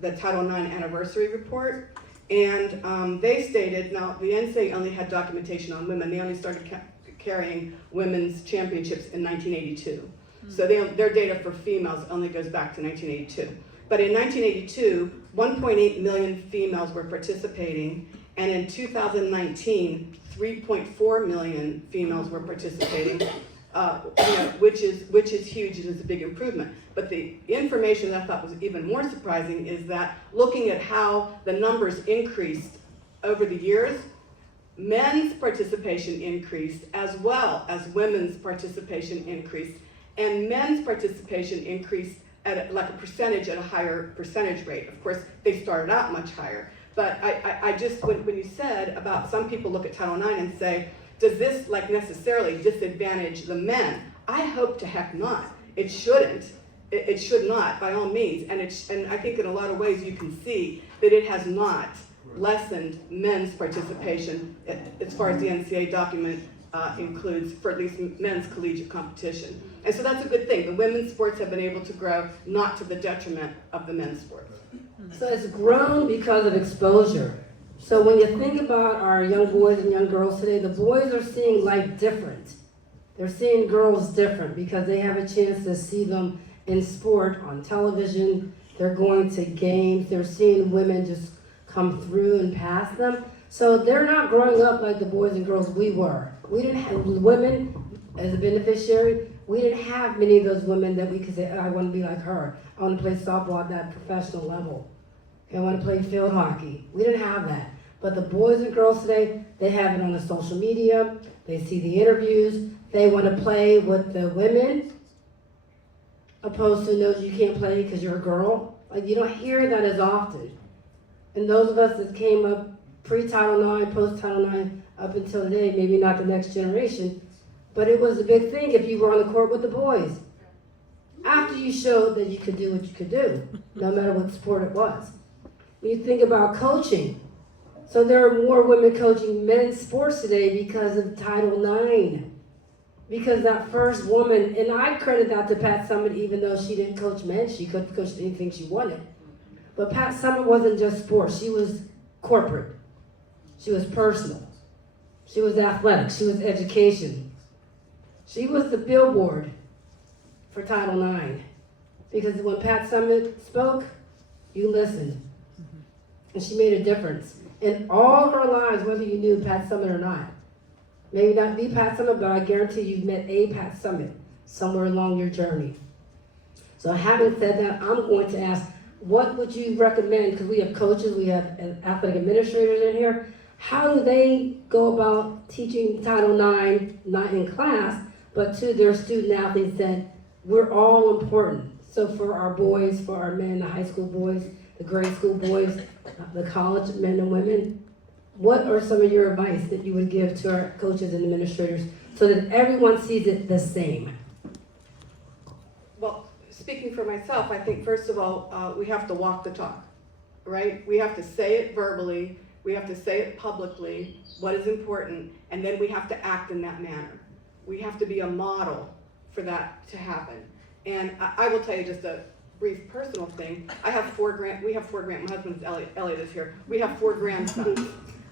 the Title IX Anniversary Report. And they stated, now the NCAA only had documentation on women. They only started carrying women's championships in 1982. So their data for females only goes back to 1982. But in 1982, 1.8 million females were participating, and in 2019, 3.4 million females were participating, which is huge. It is a big improvement. But the information that I thought was even more surprising is that looking at how the numbers increased over the years, men's participation increased as well as women's participation increased, and men's participation increased at like a percentage at a higher percentage rate. Of course, they started out much higher. But I just, when you said about some people look at Title IX and say, does this like necessarily disadvantage the men? I hope to heck not. It shouldn't. It should not, by all means. And I think in a lot of ways you can see that it has not lessened men's participation as far as the NCAA document includes, for at least men's collegiate competition. And so that's a good thing. The women's sports have been able to grow, not to the detriment of the men's sports. So it's grown because of exposure. So when you think about our young boys and young girls today, the boys are seeing life different. They're seeing girls different because they have a chance to see them in sport, on television. They're going to games. They're seeing women just come through and pass them. So they're not growing up like the boys and girls we were. We didn't have women as a beneficiary. We didn't have many of those women that we could say, I want to be like her. I want to play softball at that professional level. I want to play field hockey. We didn't have that. But the boys and girls today, they have it on the social media. They see the interviews. They want to play with the women, opposed to no, you can't play because you're a girl. Like, you don't hear that as often. And those of us that came up pre-Title IX, post-Title IX, up until today, maybe not the next generation, but it was a big thing if you were on the court with the boys. After you showed that you could do what you could do, no matter what sport it was. When you think about coaching, so there are more women coaching men's sports today because of Title IX. Because that first woman, and I credit that to Pat Summitt, even though she didn't coach men, she could coach anything she wanted. But Pat Summitt wasn't just sports, she was corporate. She was personal. She was athletic, she was education. She was the billboard for Title IX. Because when Pat Summitt spoke, you listened. And she made a difference. In all her lives, whether you knew Pat Summitt or not. Maybe not the Pat Summitt, but I guarantee you've met a Pat Summitt somewhere along your journey. So having said that, I'm going to ask, what would you recommend, because we have coaches, we have athletic administrators in here, how do they go about teaching Title IX, not in class, but to their student athletes that we're all important. So for our boys, for our men, the high school boys, the grade school boys, the college men and women, what are some of your advice that you would give to our coaches and administrators so that everyone sees it the same? Well, speaking for myself, I think first of all, we have to walk the talk, right? We have to say it verbally, we have to say it publicly, what is important, and then we have to act in that manner. We have to be a model for that to happen. And I will tell you just a brief personal thing. We have four my husband's Elliot is here. We have 4 grandsons.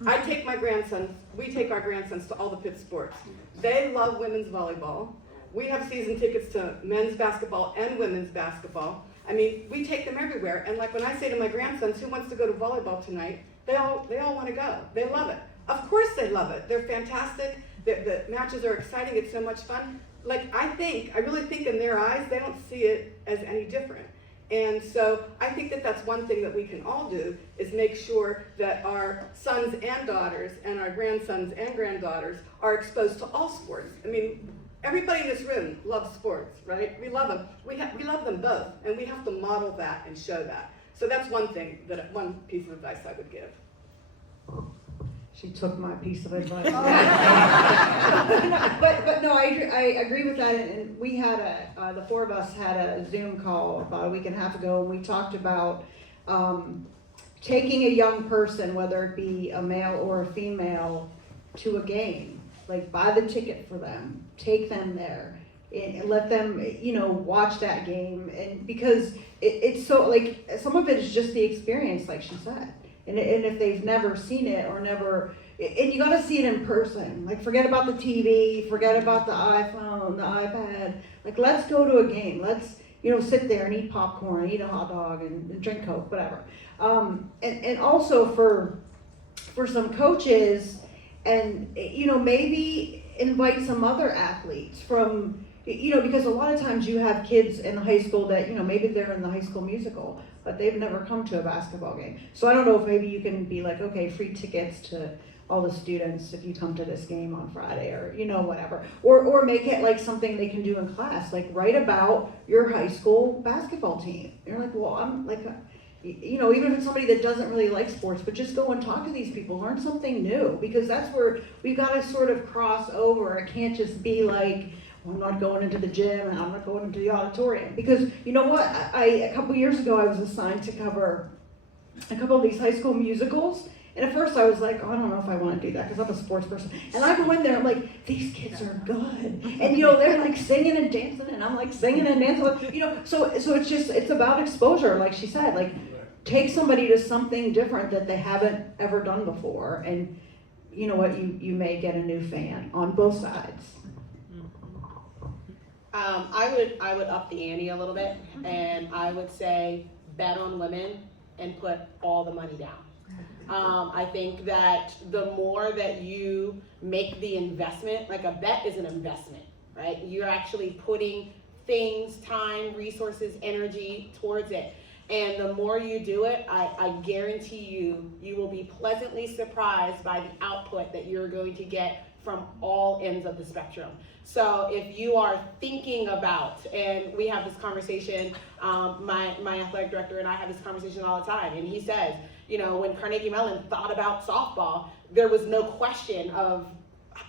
I take my grandsons, we take our grandsons to all the Pitt sports. They love women's volleyball. We have season tickets to men's basketball and women's basketball. I mean, we take them everywhere. And like when I say to my grandsons, who wants to go to volleyball tonight? They all want to go. They love it. Of course they love it. They're fantastic. The matches are exciting. It's so much fun. Like I really think in their eyes, they don't see it as any different. And so I think that that's one thing that we can all do is make sure that our sons and daughters and our grandsons and granddaughters are exposed to all sports. I mean, everybody in this room loves sports, right? We love them. We love them both, and we have to model that and show that. So that's one piece of advice I would give. She took my piece of advice. But no, I agree with that. And we had the 4 of us had a Zoom call about a week and a half ago, and we talked about taking a young person, whether it be a male or a female, to a game. Like buy the ticket for them, take them there, and let them, watch that game. And because it's so like some of it is just the experience, like she said. And if they've never seen it or never, and you gotta see it in person. Like forget about the TV, forget about the iPhone, the iPad. Like let's go to a game. Let's, sit there and eat popcorn, eat a hot dog and drink Coke, whatever. And also for some coaches and, maybe invite some other athletes from, because a lot of times you have kids in high school that, maybe they're in the high school musical, but they've never come to a basketball game. So I don't know if maybe you can be like, okay, free tickets to all the students if you come to this game on Friday or, whatever. Or make it like something they can do in class, like write about your high school basketball team. And you're like, well, I'm like, even if it's somebody that doesn't really like sports, but just go and talk to these people, learn something new, because that's where we've got to sort of cross over. It can't just be like, I'm not going into the gym and I'm not going into the auditorium. Because you know what? A couple years ago, I was assigned to cover a couple of these high school musicals. And at first I was like, I don't know if I want to do that because I'm a sports person. And I go in there, I'm like, these kids are good. And they're like singing and dancing and I'm like singing and dancing. So it's about exposure, like she said, like take somebody to something different that they haven't ever done before, and you know what, you may get a new fan on both sides. I would up the ante a little bit, and I would say bet on women and put all the money down. I think that the more that you make the investment, like a bet is an investment, right? You're actually putting things, time, resources, energy towards it. And the more you do it, I guarantee you will be pleasantly surprised by the output that you're going to get from all ends of the spectrum. So if you are thinking about, and we have this conversation, my athletic director and I have this conversation all the time, and he says, you know, when Carnegie Mellon thought about softball, there was no question of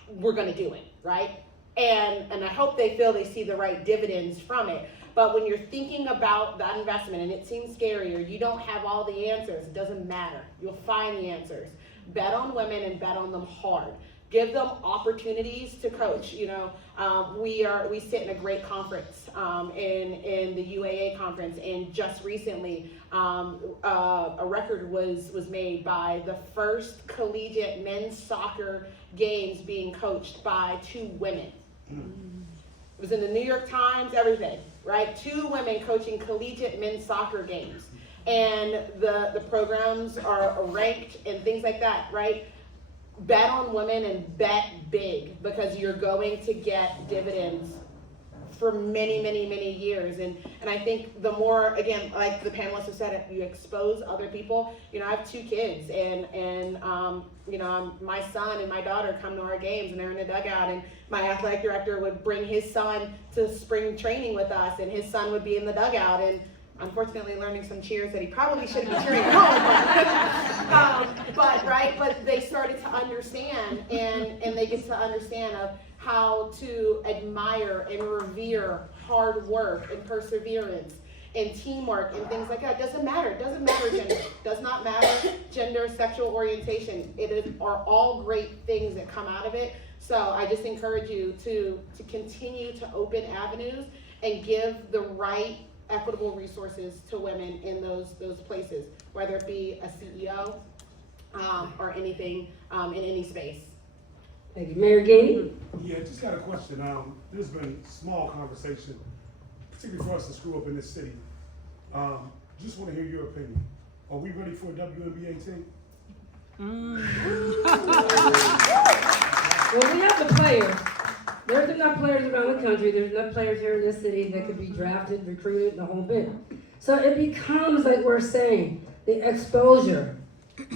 we're gonna do it, right? And I hope they feel they see the right dividends from it. But when you're thinking about that investment and it seems scary or you don't have all the answers, it doesn't matter. You'll find the answers. Bet on women and bet on them hard. Give them opportunities to coach. You know, we sit in a great conference in the UAA conference, and just recently a record was made by the first collegiate men's soccer games being coached by 2 women. It was in the New York Times, everything, right? 2 women coaching collegiate men's soccer games, and the programs are ranked and things like that, right? Bet on women and bet big, because you're going to get dividends for many, many, many years. And I think the more, again, like the panelists have said, you expose other people. You know, I have 2 kids, and you know, my son and my daughter come to our games, and they're in the dugout, and my athletic director would bring his son to spring training with us, and his son would be in the dugout, and unfortunately learning some cheers that he probably shouldn't be cheering at home. But they started to understand, and they get to understand of how to admire and revere hard work and perseverance and teamwork and things like that. It doesn't matter gender. Does not matter gender, sexual orientation. Are all great things that come out of it. So I just encourage you to continue to open avenues and give the right equitable resources to women in those places, whether it be a CEO or anything in any space. Thank you. Mayor Gainey? Yeah, just got a question. There's been small conversation, particularly for us to screw up in this city. Just want to hear your opinion. Are we ready for a WNBA team? Well, we have the players. There's enough players around the country. There's enough players here in this city that could be drafted, recruited, the whole bit. So it becomes, like we're saying, the exposure.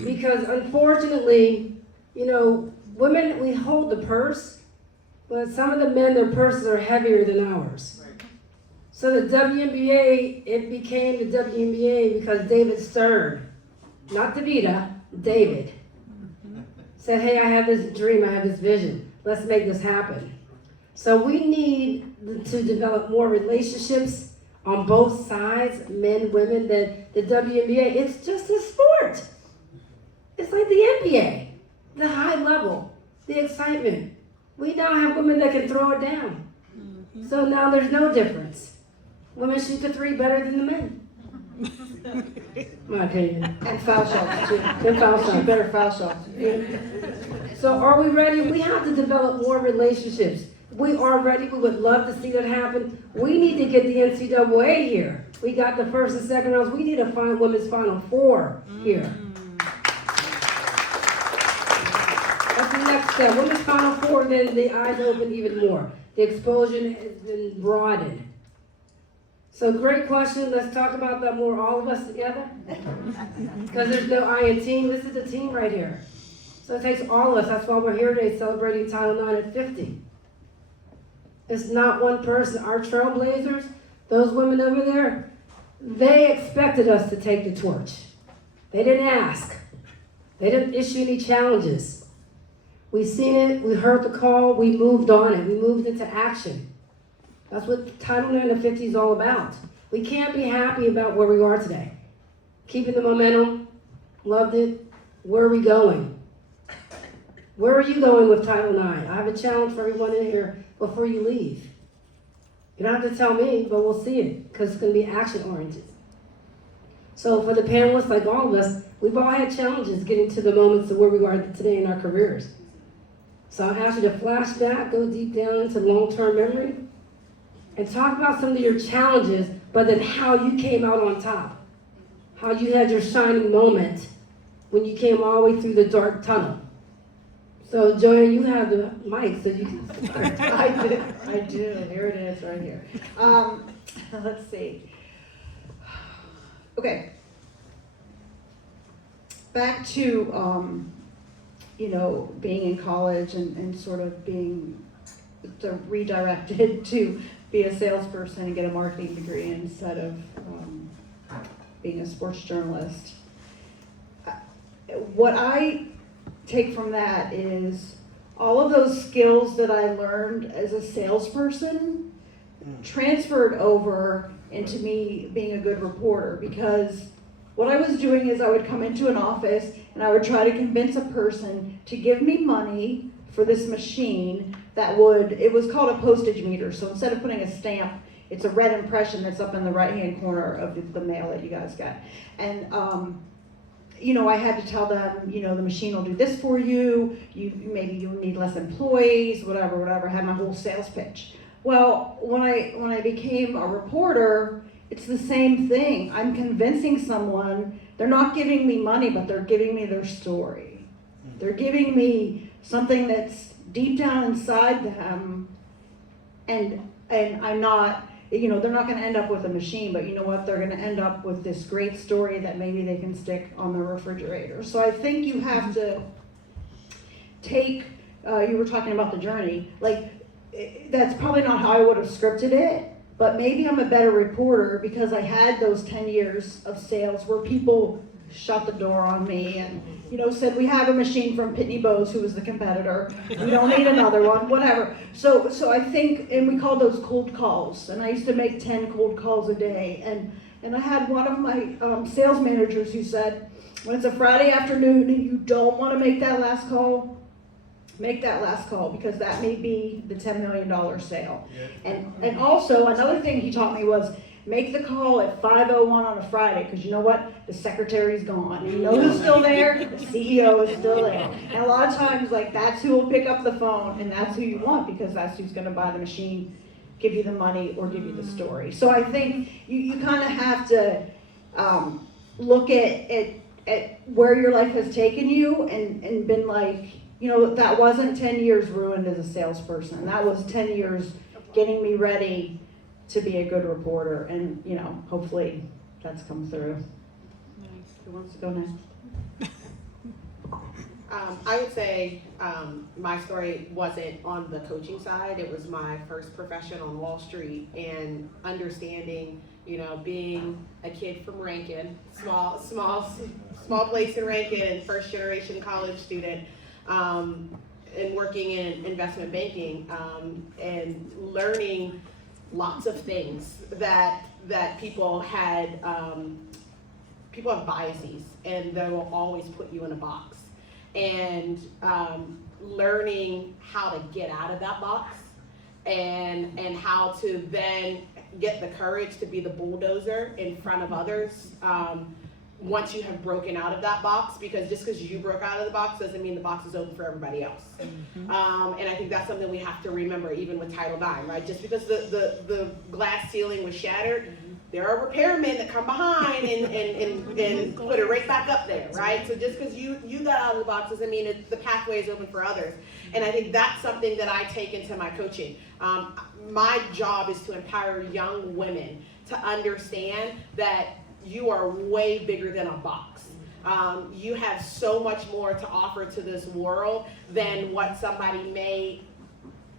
Because unfortunately, you know, women, we hold the purse, but some of the men, their purses are heavier than ours. So the WNBA, it became the WNBA because David Stern, not DeVita, David, said, hey, I have this dream, I have this vision. Let's make this happen. So we need to develop more relationships on both sides, men, women. The WNBA, it's just a sport. It's like the NBA, the high level, the excitement. We now have women that can throw it down. So now there's no difference. Women shoot the 3 better than the men. My opinion. And foul shots too. And foul shots. Shoot better foul shots. So are we ready? We have to develop more relationships. We are ready. We would love to see that happen. We need to get the NCAA here. We got the first and second rounds. We need to find women's Final Four here. That's the next step. Women's Final Four, then the eyes open even more. The exposure has been broadened. So great question. Let's talk about that more, all of us together. Because there's no I in team. This is a team right here. So it takes all of us. That's why we're here today celebrating Title IX at 50. It's not one person. Our Trailblazers, those women over there, they expected us to take the torch. They didn't ask. They didn't issue any challenges. We seen it, we heard the call, we moved on it, we moved into action. That's what Title IX at 50 is all about. We can't be happy about where we are today. Keeping the momentum, loved it. Where are we going? Where are you going with Title IX? I have a challenge for everyone in here before you leave. You don't have to tell me, but we'll see it because it's going to be action oriented. So for the panelists, like all of us, we've all had challenges getting to the moments of where we are today in our careers. So I'll ask you to flash back, go deep down into long-term memory, and talk about some of your challenges, but then how you came out on top. How you had your shining moment when you came all the way through the dark tunnel. So JoAnne, you have the mic, so you can start. I do. Here it is, right here. Let's see. Okay. Back to, being in college and sort of being redirected to be a salesperson and get a marketing degree instead of being a sports journalist. What I take from that is all of those skills that I learned as a salesperson transferred over into me being a good reporter, because what I was doing is I would come into an office and I would try to convince a person to give me money for this machine it was called a postage meter. So instead of putting a stamp, it's a red impression that's up in the right-hand corner of the mail that you guys got. And, I had to tell them, the machine will do this for you, maybe you'll need less employees, whatever, I had my whole sales pitch. Well, when I became a reporter, it's the same thing. I'm convincing someone, they're not giving me money, but they're giving me their story. They're giving me something that's deep down inside them, and I'm not, they're not going to end up with a machine, but you know what? They're going to end up with this great story that maybe they can stick on the refrigerator. So I think you have to take, you were talking about the journey, that's probably not how I would have scripted it, but maybe I'm a better reporter because I had those 10 years of sales where people shut the door on me and, said, we have a machine from Pitney Bowes, who was the competitor. We don't need another one, whatever. So I think, and we call those cold calls. And I used to make 10 cold calls a day. And I had one of my sales managers who said, when it's a Friday afternoon and you don't want to make that last call, make that last call, because that may be the $10 million sale. Yeah. And also, another thing he taught me was, make the call at 5:01 on a Friday, because you know what? The secretary's gone. You know who's still there? The CEO is still there. And a lot of times, that's who will pick up the phone, and that's who you want, because that's who's going to buy the machine, give you the money, or give you the story. So I think you kind of have to look at where your life has taken you and been like, that wasn't 10 years ruined as a salesperson. That was 10 years getting me ready to be a good reporter, and hopefully that's come through. Nice. Who wants to go next? I would say my story wasn't on the coaching side. It was my first profession on Wall Street, and understanding, being a kid from Rankin, small place in Rankin, first generation college student, and working in investment banking, and learning lots of things that people had. People have biases, and they will always put you in a box. And learning how to get out of that box, and how to then get the courage to be the bulldozer in front of others once you have broken out of that box, because just because you broke out of the box doesn't mean the box is open for everybody else. Mm-hmm. And I think that's something we have to remember, even with Title IX, right? Just because the glass ceiling was shattered, mm-hmm. there are repairmen that come behind and put it right back up there, right? So just because you got out of the box doesn't mean the pathway is open for others. And I think that's something that I take into my coaching. My job is to empower young women to understand that you are way bigger than a box. You have so much more to offer to this world than what somebody may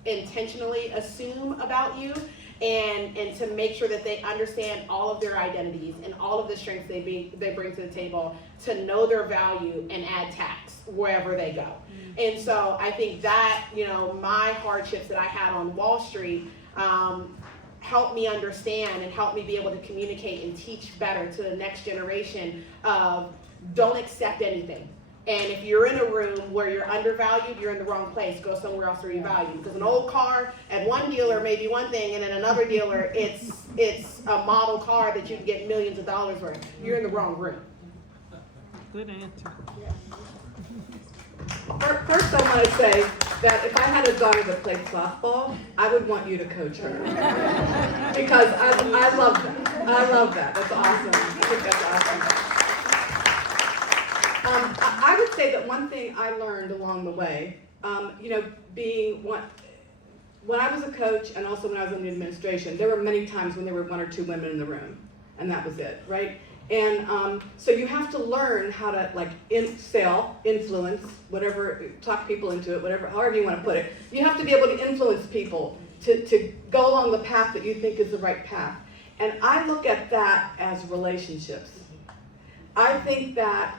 intentionally assume about you, and to make sure that they understand all of their identities and all of the strengths they bring to the table, to know their value and add tax wherever they go. Mm-hmm. And so I think that, my hardships that I had on Wall Street help me understand and help me be able to communicate and teach better to the next generation of, don't accept anything. And if you're in a room where you're undervalued, you're in the wrong place. Go somewhere else where you're valued. Because an old car at one dealer may be one thing, and at another dealer, it's a model car that you can get millions of dollars worth. You're in the wrong room. Good answer. First, I want to say that if I had a daughter that played softball, I would want you to coach her. Because I love that. I love that. That's awesome. I think that's awesome. I would say that one thing I learned along the way, being when I was a coach and also when I was in the administration, there were many times when there were one or two women in the room, and that was it, right? And so you have to learn how to sell, influence, whatever, talk people into it, whatever, however you want to put it. You have to be able to influence people to go along the path that you think is the right path. And I look at that as relationships. I think that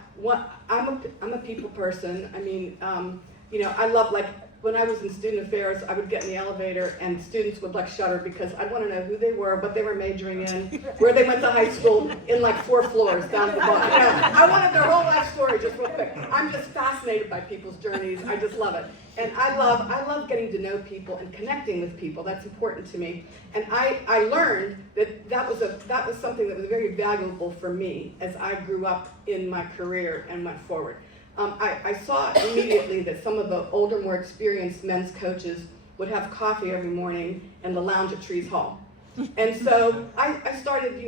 I'm a people person. I mean, I love, when I was in student affairs, I would get in the elevator and students would shudder because I want to know who they were, what they were majoring in, where they went to high school, in 4 floors down the bottom. I wanted their whole life story just real quick. I'm just fascinated by people's journeys. I just love it. And I love getting to know people and connecting with people. That's important to me. And I learned that was something that was very valuable for me as I grew up in my career and went forward. I saw immediately that some of the older, more experienced men's coaches would have coffee every morning in the lounge at Trees Hall. And so I started,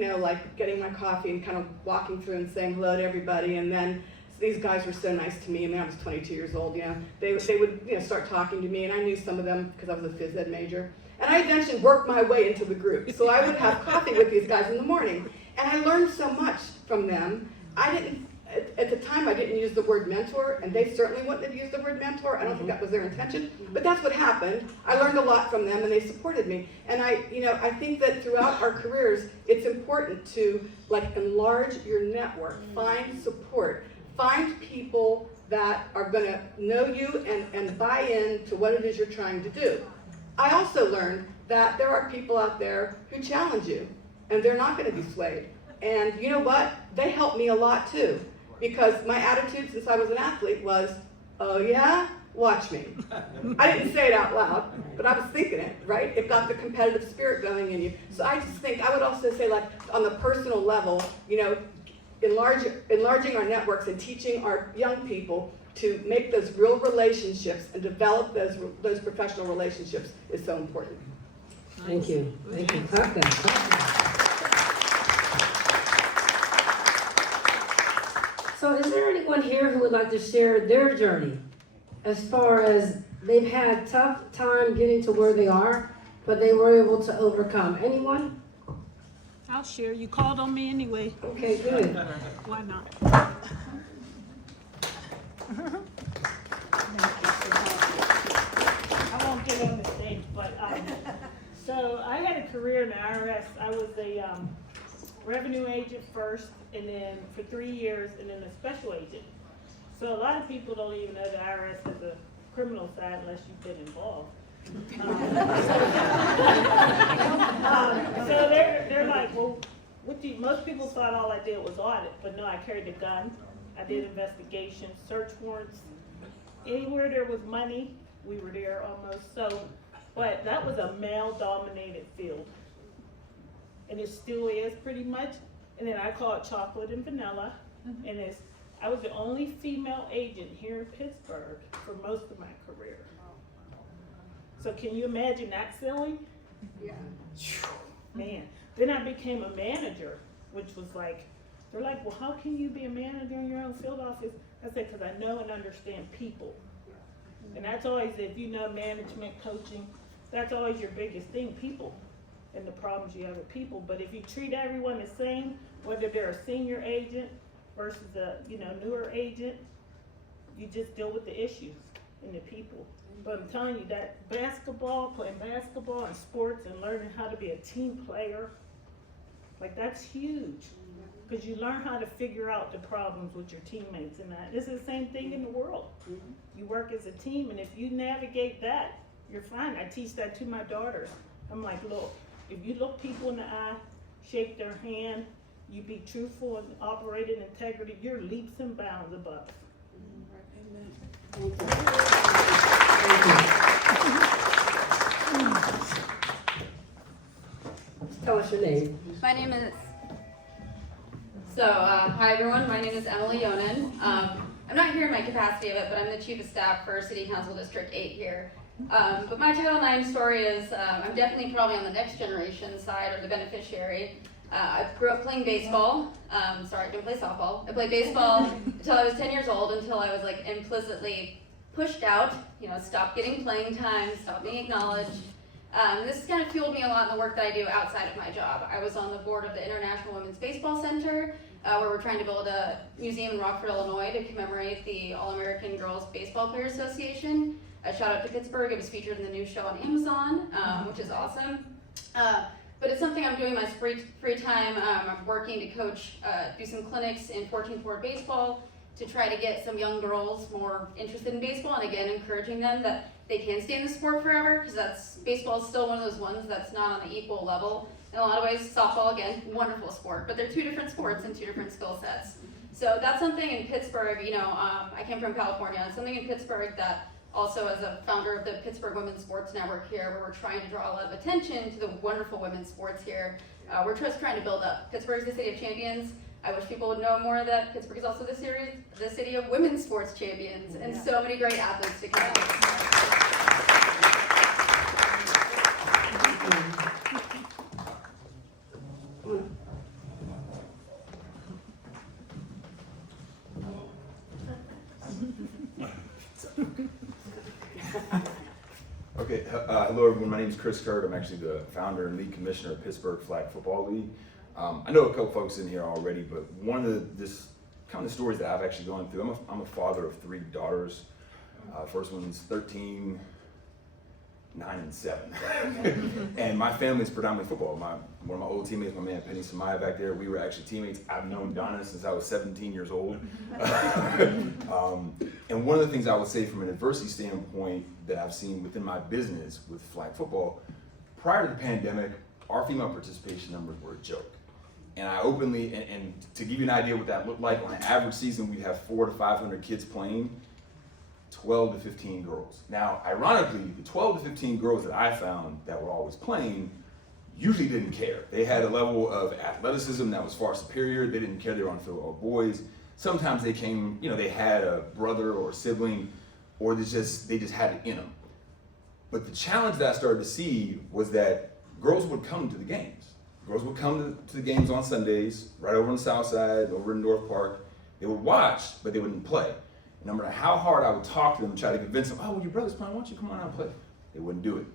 getting my coffee and kind of walking through and saying hello to everybody. And then these guys were so nice to me. I mean, I was 22 years old, They would, start talking to me, and I knew some of them because I was a phys ed major. And I eventually worked my way into the group. So I would have coffee with these guys in the morning. And I learned so much from them. At the time, I didn't use the word mentor, and they certainly wouldn't have used the word mentor. I don't think that was their intention, but that's what happened. I learned a lot from them, and they supported me. And I think that throughout our careers, it's important to enlarge your network, find support, find people that are going to know you and buy in to what it is you're trying to do. I also learned that there are people out there who challenge you, and they're not going to be swayed. And you know what? They helped me a lot too. Because my attitude since I was an athlete was, oh yeah, watch me. I didn't say it out loud, but I was thinking it, right? It got the competitive spirit going in you. So I just think, I would also say on the personal level, enlarging our networks and teaching our young people to make those real relationships and develop those professional relationships is so important. Thank you. Thank you. Clap that. So is there anyone here who would like to share their journey as far as they've had tough time getting to where they are, but they were able to overcome? Anyone? I'll share. You called on me anyway. Okay, good. Why not? I won't get on the stage, but so I had a career in the IRS. I was a revenue agent first, and then for 3 years, and then a special agent. So a lot of people don't even know the IRS has a criminal side unless you've been involved. So they're like, well, most people thought all I did was audit, but no, I carried a gun. I did investigations, search warrants. Anywhere there was money, we were there almost. So, but that was a male-dominated field. And it still is pretty much. And then I call it chocolate and vanilla. And I was the only female agent here in Pittsburgh for most of my career. So can you imagine that feeling? Yeah. Man. Then I became a manager, which was they're like, well, how can you be a manager in your own field office? I said, because I know and understand people. And that's always, if you know management, coaching, that's always your biggest thing, people. And the problems you have with people. But if you treat everyone the same, whether they're a senior agent versus a newer agent, you just deal with the issues and the people. But I'm telling you that playing basketball and sports and learning how to be a team player, that's huge. Because you learn how to figure out the problems with your teammates, and that it's the same thing in the world. You work as a team, and if you navigate that, you're fine. I teach that to my daughters. I'm like, look, if you look people in the eye, shake their hand, you be truthful and operate in integrity, you're leaps and bounds above. Tell us your name. My name is, hi everyone, my name is Emily JoAnne. I'm not here in my capacity of it, but I'm the Chief of Staff for City Council District 8 here. But my Title IX story is, I'm definitely probably on the next generation side of the beneficiary. I grew up playing baseball. Sorry, I didn't play softball. I played baseball until I was 10 years old, until I was like implicitly pushed out, stopped getting playing time, stopped being acknowledged. This has kind of fueled me a lot in the work that I do outside of my job. I was on the board of the International Women's Baseball Center, where we're trying to build a museum in Rockford, Illinois to commemorate the All-American Girls Baseball Players Association. Shout out to Pittsburgh, it was featured in the new show on Amazon, which is awesome. But it's something I'm doing in my free time. I'm working to coach, do some clinics in 14 forward baseball to try to get some young girls more interested in baseball, and again, encouraging them that they can stay in the sport forever, because baseball is still one of those ones that's not on the equal level. In a lot of ways, softball, again, wonderful sport, but they're two different sports and two different skill sets. So that's something in Pittsburgh, I came from California, it's something in Pittsburgh that also, as a founder of the Pittsburgh Women's Sports Network here, where we're trying to draw a lot of attention to the wonderful women's sports here, we're just trying to build up. Pittsburgh's the city of champions. I wish people would know more that Pittsburgh is also the city of women's sports champions, and so many great athletes to come. Okay, hello everyone, my name is Chris Kurt. I'm actually the founder and lead commissioner of Pittsburgh Flag Football League. I know a couple folks in here already, but one of the kind of stories that I've actually gone through, I'm a father of 3 daughters. First one's 13, 9, and 7. And my family's predominantly football. One of my old teammates, my man Penny Samaya back there, we were actually teammates. I've known Donna since I was 17 years old. And one of the things I would say from an adversity standpoint that I've seen within my business with flag football, prior to the pandemic, our female participation numbers were a joke. And I openly, and to give you an idea what that looked like, on an average season, we'd have 400 to 500 kids playing, 12 to 15 girls. Now, ironically, the 12 to 15 girls that I found that were always playing usually didn't care. They had a level of athleticism that was far superior. They didn't care they were on the field with all boys. Sometimes they came, they had a brother or a sibling, or they just had it in them. But the challenge that I started to see was that girls would come to the games. Girls would come to the games on Sundays, right over on the south side, over in North Park. They would watch, but they wouldn't play. And no matter how hard I would talk to them and try to convince them, oh, well, your brother's playing, why don't you come on out and play? They wouldn't do it.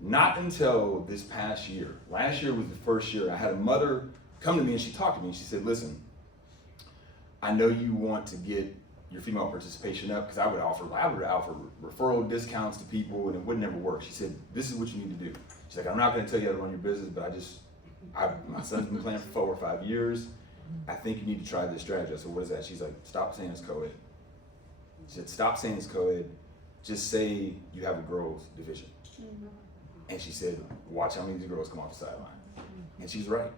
Not until this past year. Last year was the first year I had a mother come to me and she talked to me and she said, listen, I know you want to get your female participation up, because I would offer referral discounts to people and it would never work. She said, this is what you need to do. She's like, I'm not gonna tell you how to run your business, but my son's been playing for 4 or 5 years. I think you need to try this strategy. I said, what is that? She's like, stop saying it's co-ed. She said, stop saying it's co-ed. Just say you have a girls division. Mm-hmm. And she said, watch how many of these girls come off the sideline. Mm-hmm. And she's right.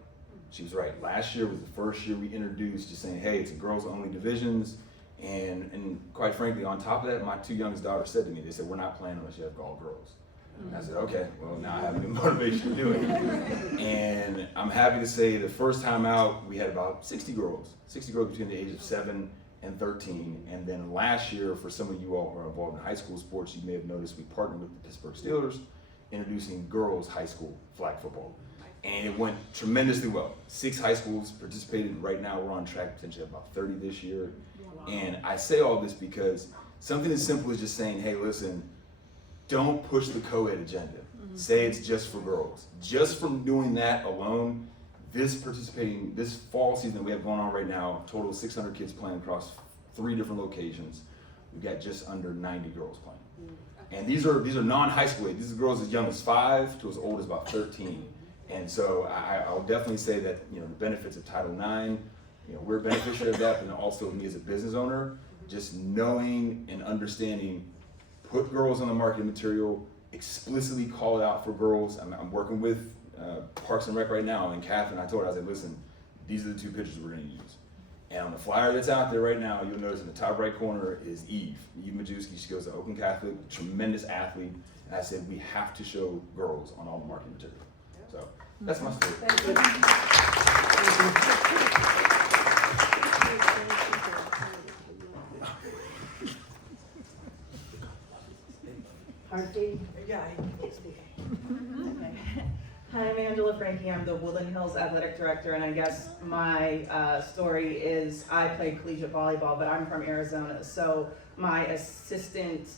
She was right. Last year was the first year we introduced just saying, hey, it's a girls only divisions. And quite frankly, on top of that, my 2 youngest daughters said to me, they said, we're not playing unless you have all girls. And I said, okay, well, now I have a new motivation to do it. And I'm happy to say the first time out, we had about 60 girls between the age of 7 and 13. And then last year, for some of you all who are involved in high school sports, you may have noticed we partnered with the Pittsburgh Steelers, introducing girls high school flag football. And it went tremendously well. 6 high schools participated. Right now, we're on track to potentially have about 30 this year. And I say all this because something as simple as just saying, hey, listen, don't push the co-ed agenda. Mm-hmm. Say it's just for girls. Just from doing that alone, this fall season that we have going on right now, total of 600 kids playing across 3 different locations. We've got just under 90 girls playing. Mm-hmm. And these are non-high school age. These are girls as young as 5 to as old as about 13. And so I'll definitely say that the benefits of Title IX, we're a beneficiary of that, and also me as a business owner, just knowing and understanding, put girls on the marketing material, explicitly call it out for girls. I'm working with Parks and Rec right now, and Catherine, I told her, I said, listen, these are the 2 pictures we're gonna use. And on the flyer that's out there right now, you'll notice in the top right corner is Eve Majewski. She goes to Oakland Catholic, tremendous athlete. And I said, we have to show girls on all the marketing material. So that's my story. Hi, I'm Angela Frankie. I'm the Woodland Hills Athletic Director, and I guess my story is I played collegiate volleyball, but I'm from Arizona. So my assistant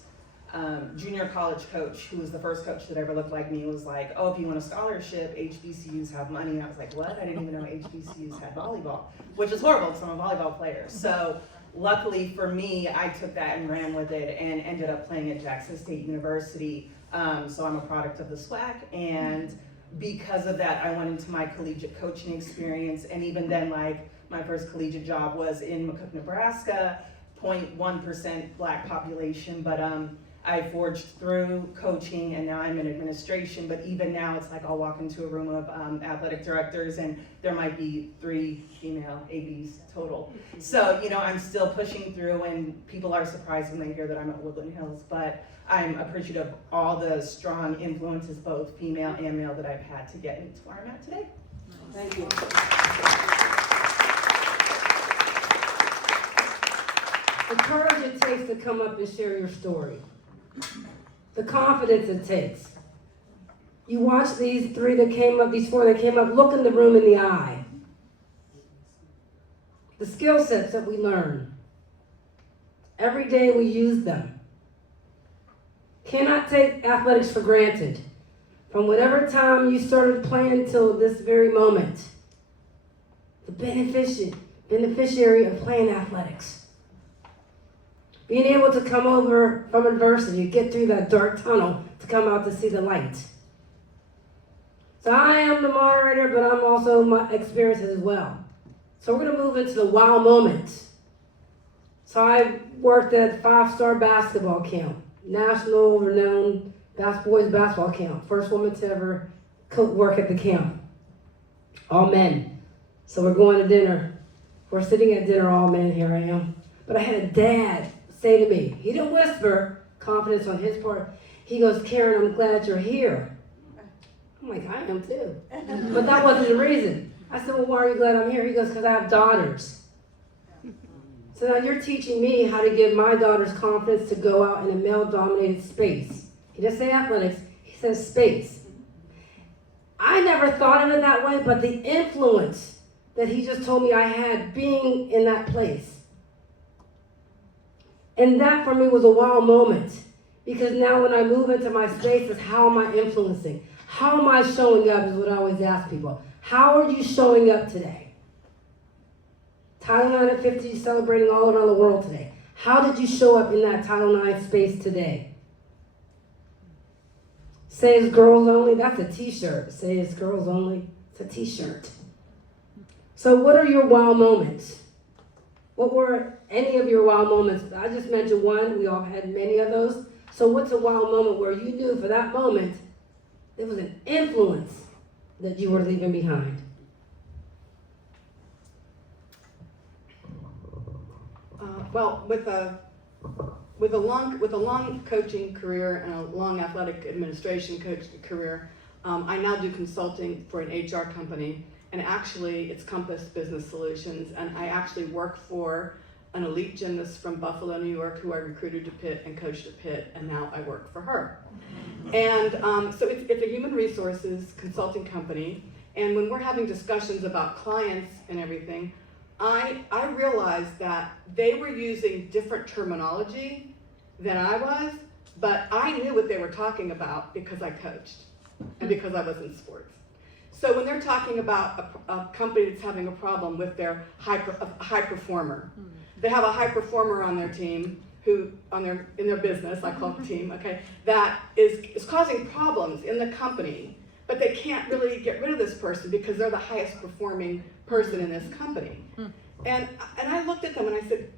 junior college coach, who was the first coach that ever looked like me, was like, oh, if you want a scholarship, HBCUs have money. And I was like, what? I didn't even know HBCUs had volleyball, which is horrible because I'm a volleyball player. So luckily for me, I took that and ran with it and ended up playing at Jackson State University. So I'm a product of the SWAC, and because of that, I went into my collegiate coaching experience, and even then, like, my first collegiate job was in McCook, Nebraska, 0.1% black population, but I forged through coaching, and now I'm in administration. But even now, it's like I'll walk into a room of athletic directors, and there might be 3 female ADs total. So, you know, I'm still pushing through, and people are surprised when they hear that I'm at Woodland Hills, but I'm appreciative of all the strong influences, both female and male, that I've had to get me to where I'm at today. Thank you. The courage it takes to come up and share your story. The confidence it takes. You watch these 4 that came up, look in the room in the eye. The skill sets that we learn. Every day we use them. Cannot take athletics for granted. From whatever time you started playing till this very moment. The beneficiary of playing athletics. Being able to come over from adversity, get through that dark tunnel to come out to see the light. So I am the moderator, but I'm also my experiences as well. So we're going to move into the wow moment. So I worked at 5-star basketball camp, national renowned boys basketball camp. First woman to ever work at the camp. All men. So we're going to dinner. We're sitting at dinner, all men, here I am. But I had a dad say to me, he didn't whisper, confidence on his part. He goes, Karen, I'm glad you're here. I'm like, I am too. But that wasn't the reason. I said, well, why are you glad I'm here? He goes, because I have daughters. So now you're teaching me how to give my daughters confidence to go out in a male-dominated space. He doesn't say athletics, he says space. I never thought of it that way, but the influence that he just told me I had being in that place. And that for me was a wow moment. Because now when I move into my spaces, how am I influencing? How am I showing up is what I always ask people. How are you showing up today? Title IX at 50 celebrating all around the world today. How did you show up in that Title IX space today? Say it's girls only, that's a t-shirt. Say it's girls only, it's a t-shirt. So what are your wow moments? What were any of your wow moments? I just mentioned one, we all had many of those. So what's a wow moment where you knew for that moment there was an influence that you were leaving behind? Well, with a long coaching career and a long athletic administration coaching career, I now do consulting for an HR company, and actually it's Compass Business Solutions, and I actually work for an elite gymnast from Buffalo, New York, who I recruited to Pitt and coached at Pitt, and now I work for her. And so it's a human resources consulting company, and when we're having discussions about clients and everything, I realized that they were using different terminology than I was, but I knew what they were talking about because I coached and because I was in sports. So when they're talking about a company that's having a problem with their high performer, they have a high performer on their team who in their business, I call it team, okay, that is causing problems in the company, but they can't really get rid of this person because they're the highest performing person in this company. And I looked at them and I said,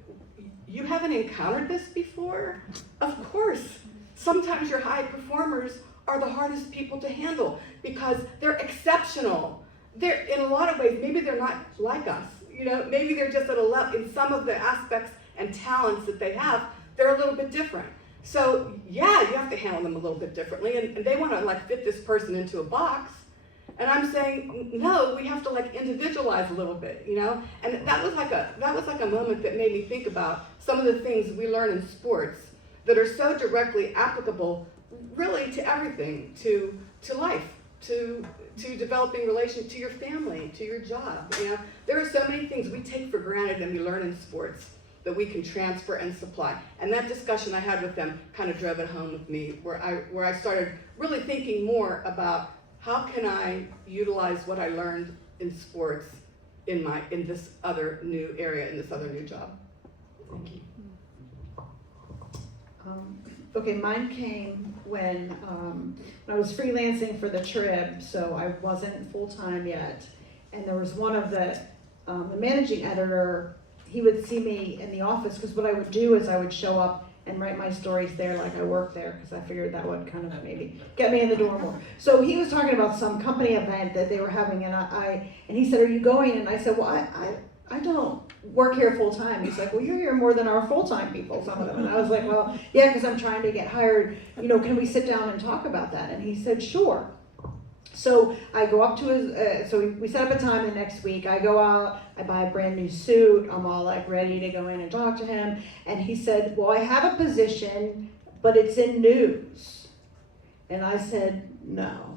you haven't encountered this before? Of course. Sometimes your high performers are the hardest people to handle because they're exceptional. They're, in a lot of ways, maybe they're not like us. You know, maybe they're just at a level, in some of the aspects and talents that they have, they're a little bit different. So yeah, you have to handle them a little bit differently, and they want to like fit this person into a box. And I'm saying, no, we have to like individualize a little bit, you know? And that was like a moment that made me think about some of the things we learn in sports that are so directly applicable really to everything, to life, to developing relations, to your family, to your job, you know? There are so many things we take for granted and we learn in sports that we can transfer and supply. And that discussion I had with them kind of drove it home with me, where I started really thinking more about how can I utilize what I learned in sports in this other new area, in this other new job. Thank you. Okay, mine came when I was freelancing for the Trib, so I wasn't full-time yet. And there was one of the managing editor, he would see me in the office, because what I would do is I would show up and write my stories there like I worked there, because I figured that would kind of maybe get me in the door more. So he was talking about some company event that they were having, and he said, "Are you going?" And I said, "Well, I don't work here full time." He's like, "Well, you're here more than our full-time people, some of them." And I was like, "Well, yeah, because I'm trying to get hired. You know, can we sit down and talk about that?" And he said, "Sure." So I go up to his, so we set up a time the next week. I go out, I buy a brand new suit. I'm all like ready to go in and talk to him. And he said, "Well, I have a position, but it's in news." And I said, "No."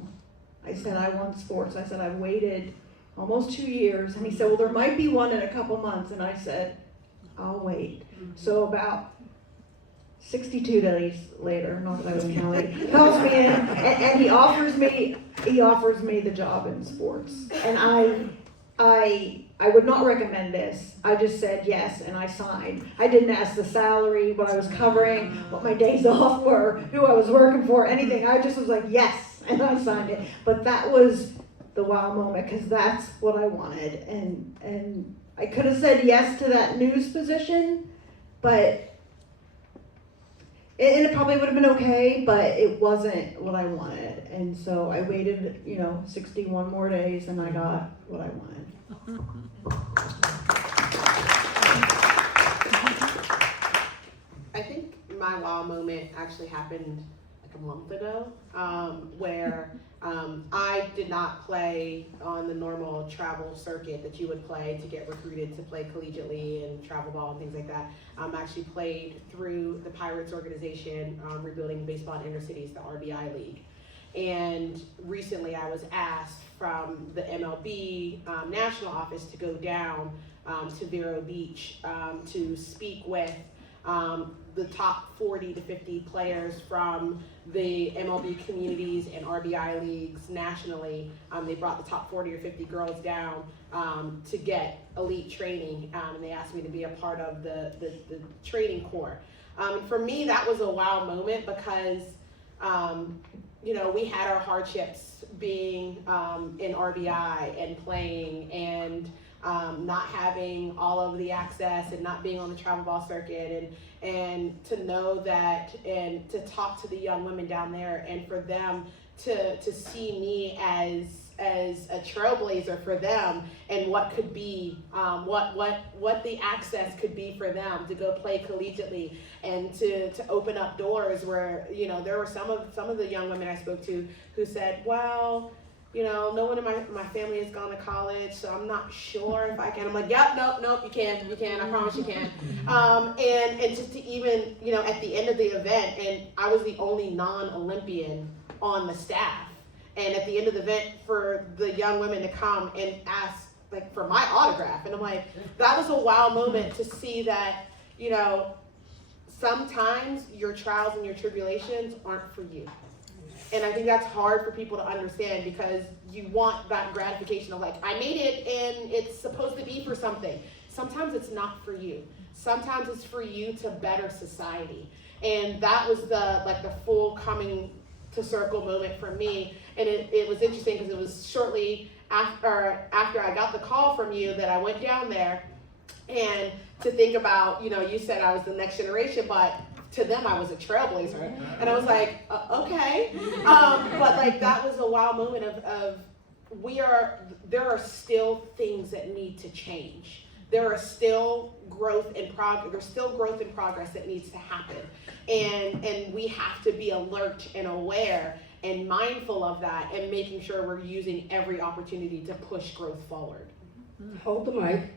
I said, "I want sports." I said, "I've waited almost 2 years." And he said, "Well, there might be one in a couple months." And I said, "I'll wait." So about 62 days later, not that I was counting, he calls me in and he offers me the job in sports. And I would not recommend this. I just said yes and I signed. I didn't ask the salary, what I was covering, what my days off were, who I was working for, anything. I just was like yes, and I signed it. But that was the wow moment, because that's what I wanted. And I could have said yes to that news position, but and it probably would have been okay, but it wasn't what I wanted. And so I waited, 61 more days, and I got what I wanted. I think my wow moment actually happened like a month ago, where I did not play on the normal travel circuit that you would play to get recruited to play collegiately and travel ball and things like that. Actually played through the Pirates organization, rebuilding baseball in inner cities, the RBI League. And recently I was asked from the MLB national office to go down to Vero Beach to speak with the top 40 to 50 players from the MLB communities and RBI leagues nationally. They brought the top 40 or 50 girls down to get elite training, and they asked me to be a part of the training corps. For me, that was a wow moment because, we had our hardships being in RBI and playing and not having all of the access and not being on the travel ball circuit, and to know that and to talk to the young women down there, and for them to see me as a trailblazer for them, and what could be what the access could be for them to go play collegiately, and to open up doors where there were some of the young women I spoke to who said, well, no one in my family has gone to college, so I'm not sure if I can. I'm like, yep, nope, you can, I promise you can. And just to even, at the end of the event, and I was the only non-Olympian on the staff, and at the end of the event for the young women to come and ask like for my autograph, and I'm like, that was a wow moment to see that, sometimes your trials and your tribulations aren't for you. And I think that's hard for people to understand, because you want that gratification of like, I made it and it's supposed to be for something. Sometimes it's not for you. Sometimes it's for you to better society. And that was the full coming to circle moment for me. And it was interesting because it was shortly after I got the call from you that I went down there, and to think about, you said I was the next generation, but to them, I was a trailblazer, and I was like, okay, but like that was a wow moment of there are still things that need to change. there are still growth in progress that needs to happen. And we have to be alert and aware and mindful of that and making sure we're using every opportunity to push growth forward. Hold the mic.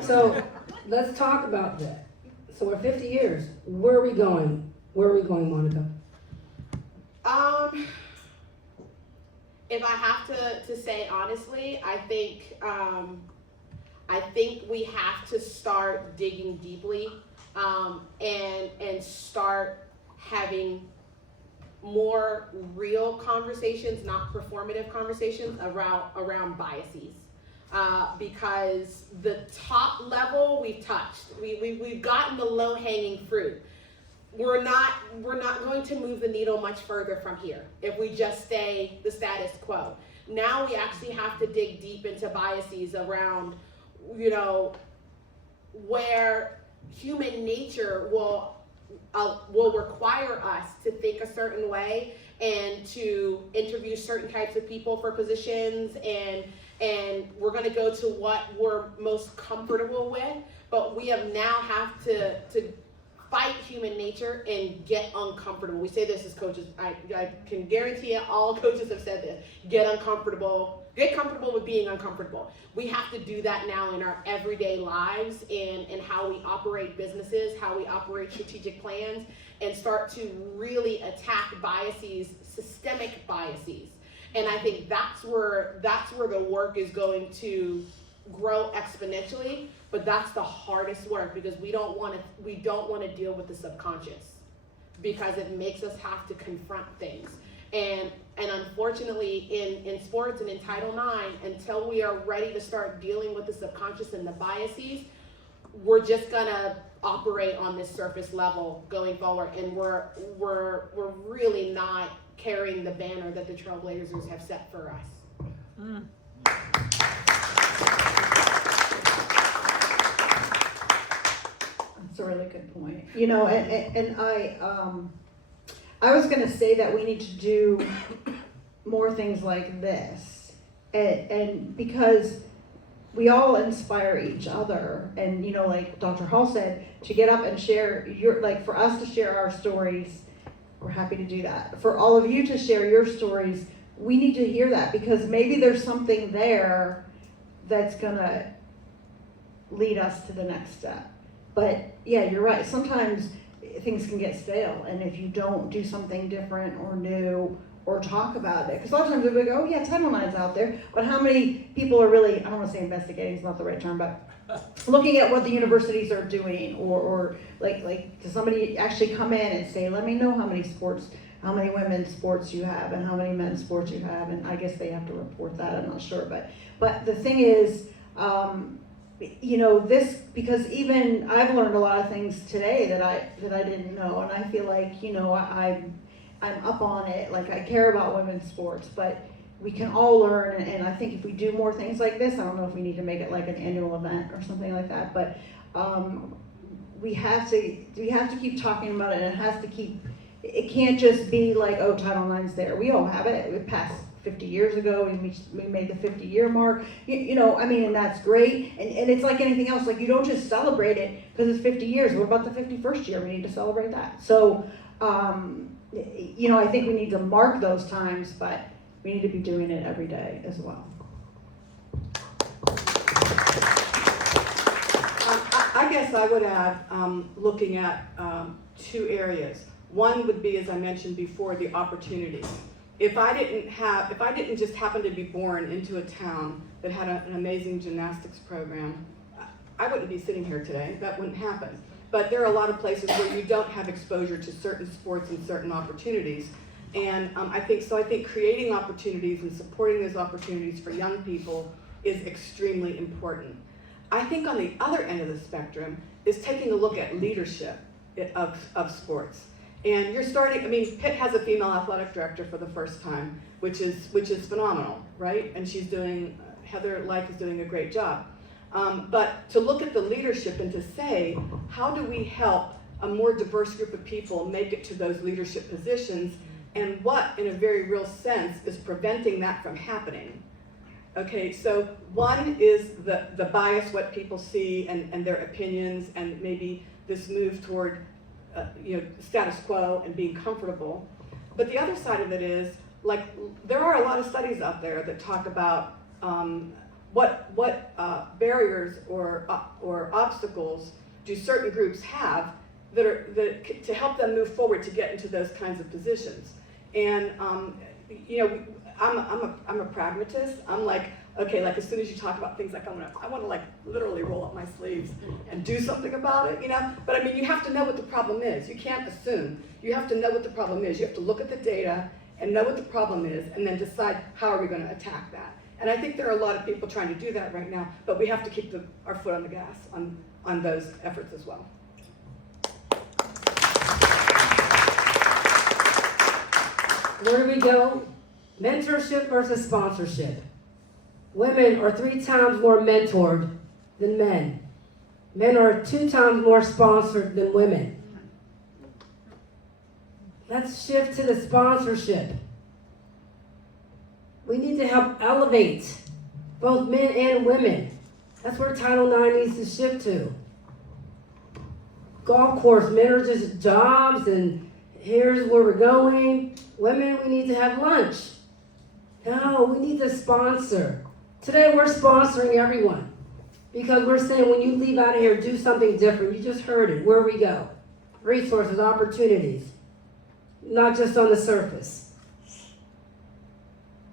So let's talk about that. So we're 50 years. Where are we going? Where are we going, Monica? If I have to say honestly, I think we have to start digging deeply and start having more real conversations, not performative conversations around biases. Because the top level we've touched, we've gotten the low-hanging fruit. We're not going to move the needle much further from here if we just stay the status quo. Now we actually have to dig deep into biases around, where human nature will require us to think a certain way and to interview certain types of people for positions, and we're going to go to what we're most comfortable with, but we have to fight human nature and get uncomfortable. We say this as coaches. I can guarantee you all coaches have said this. Get comfortable with being uncomfortable. We have to do that now in our everyday lives and how we operate businesses, how we operate strategic plans, and start to really attack biases, systemic biases. And I think that's where the work is going to grow exponentially, but that's the hardest work because we don't want to deal with the subconscious because it makes us have to confront things. And unfortunately in sports and in Title IX, until we are ready to start dealing with the subconscious and the biases, we're just gonna operate on this surface level going forward, and we're really not carrying the banner that the Trailblazers have set for us. That's a really good point. And I was gonna say that we need to do more things like this, and because we all inspire each other, and like Dr. Hall said, to get up and share for us to share our stories, we're happy to do that. For all of you to share your stories, we need to hear that because maybe there's something there that's gonna lead us to the next step. But yeah, you're right. Sometimes things can get stale, and if you don't do something different or new or talk about it, because a lot of times we go, oh yeah, Title IX's out there, but how many people are really, I don't want to say investigating, it's not the right term, but looking at what the universities are doing, or like does somebody actually come in and say, let me know how many women's sports you have and how many men's sports you have, and I guess they have to report that, I'm not sure, but the thing is, this, because even I've learned a lot of things today that I didn't know, and I feel like, I'm up on it, like I care about women's sports, but we can all learn, and I think if we do more things like this, I don't know if we need to make it like an annual event or something like that, but we have to keep talking about it, and it can't just be like, oh, Title IX's there. We all have it. It passed 50 years ago, and we made the 50-year mark, and that's great, and it's like anything else, like you don't just celebrate it because it's 50 years. What about the 51st year? We need to celebrate that. So, I think we need to mark those times, but we need to be doing it every day as well. I guess I would add, looking at two areas. One would be, as I mentioned before, the opportunity. If I didn't just happen to be born into a town that had an amazing gymnastics program, I wouldn't be sitting here today. That wouldn't happen. But there are a lot of places where you don't have exposure to certain sports and certain opportunities. And I think creating opportunities and supporting those opportunities for young people is extremely important. I think on the other end of the spectrum is taking a look at leadership of sports. And Pitt has a female athletic director for the first time, which is phenomenal, right? And Heather Like is doing a great job. But to look at the leadership and to say, how do we help a more diverse group of people make it to those leadership positions, and what, in a very real sense, is preventing that from happening? Okay, so one is the bias, what people see and their opinions, and maybe this move toward status quo and being comfortable. But the other side of it is, like, there are a lot of studies out there that talk about what barriers or obstacles do certain groups have that to help them move forward to get into those kinds of positions. And I'm a pragmatist. I'm like, okay, like as soon as you talk about things like I want to like literally roll up my sleeves and do something about it, But I mean, you have to know what the problem is. You can't assume. You have to know what the problem is. You have to look at the data and know what the problem is, and then decide how are we going to attack that. And I think there are a lot of people trying to do that right now, but we have to keep our foot on the gas on those efforts as well. Where do we go? Mentorship versus sponsorship. Women are 3 times more mentored than men. Men are 2 times more sponsored than women. Let's shift to the sponsorship. We need to help elevate both men and women. That's where Title IX needs to shift to. Golf course, men are just jobs and here's where we're going. Women, we need to have lunch. No, we need to sponsor. Today we're sponsoring everyone because we're saying when you leave out of here, do something different. You just heard it. Where we go. Resources, opportunities. Not just on the surface.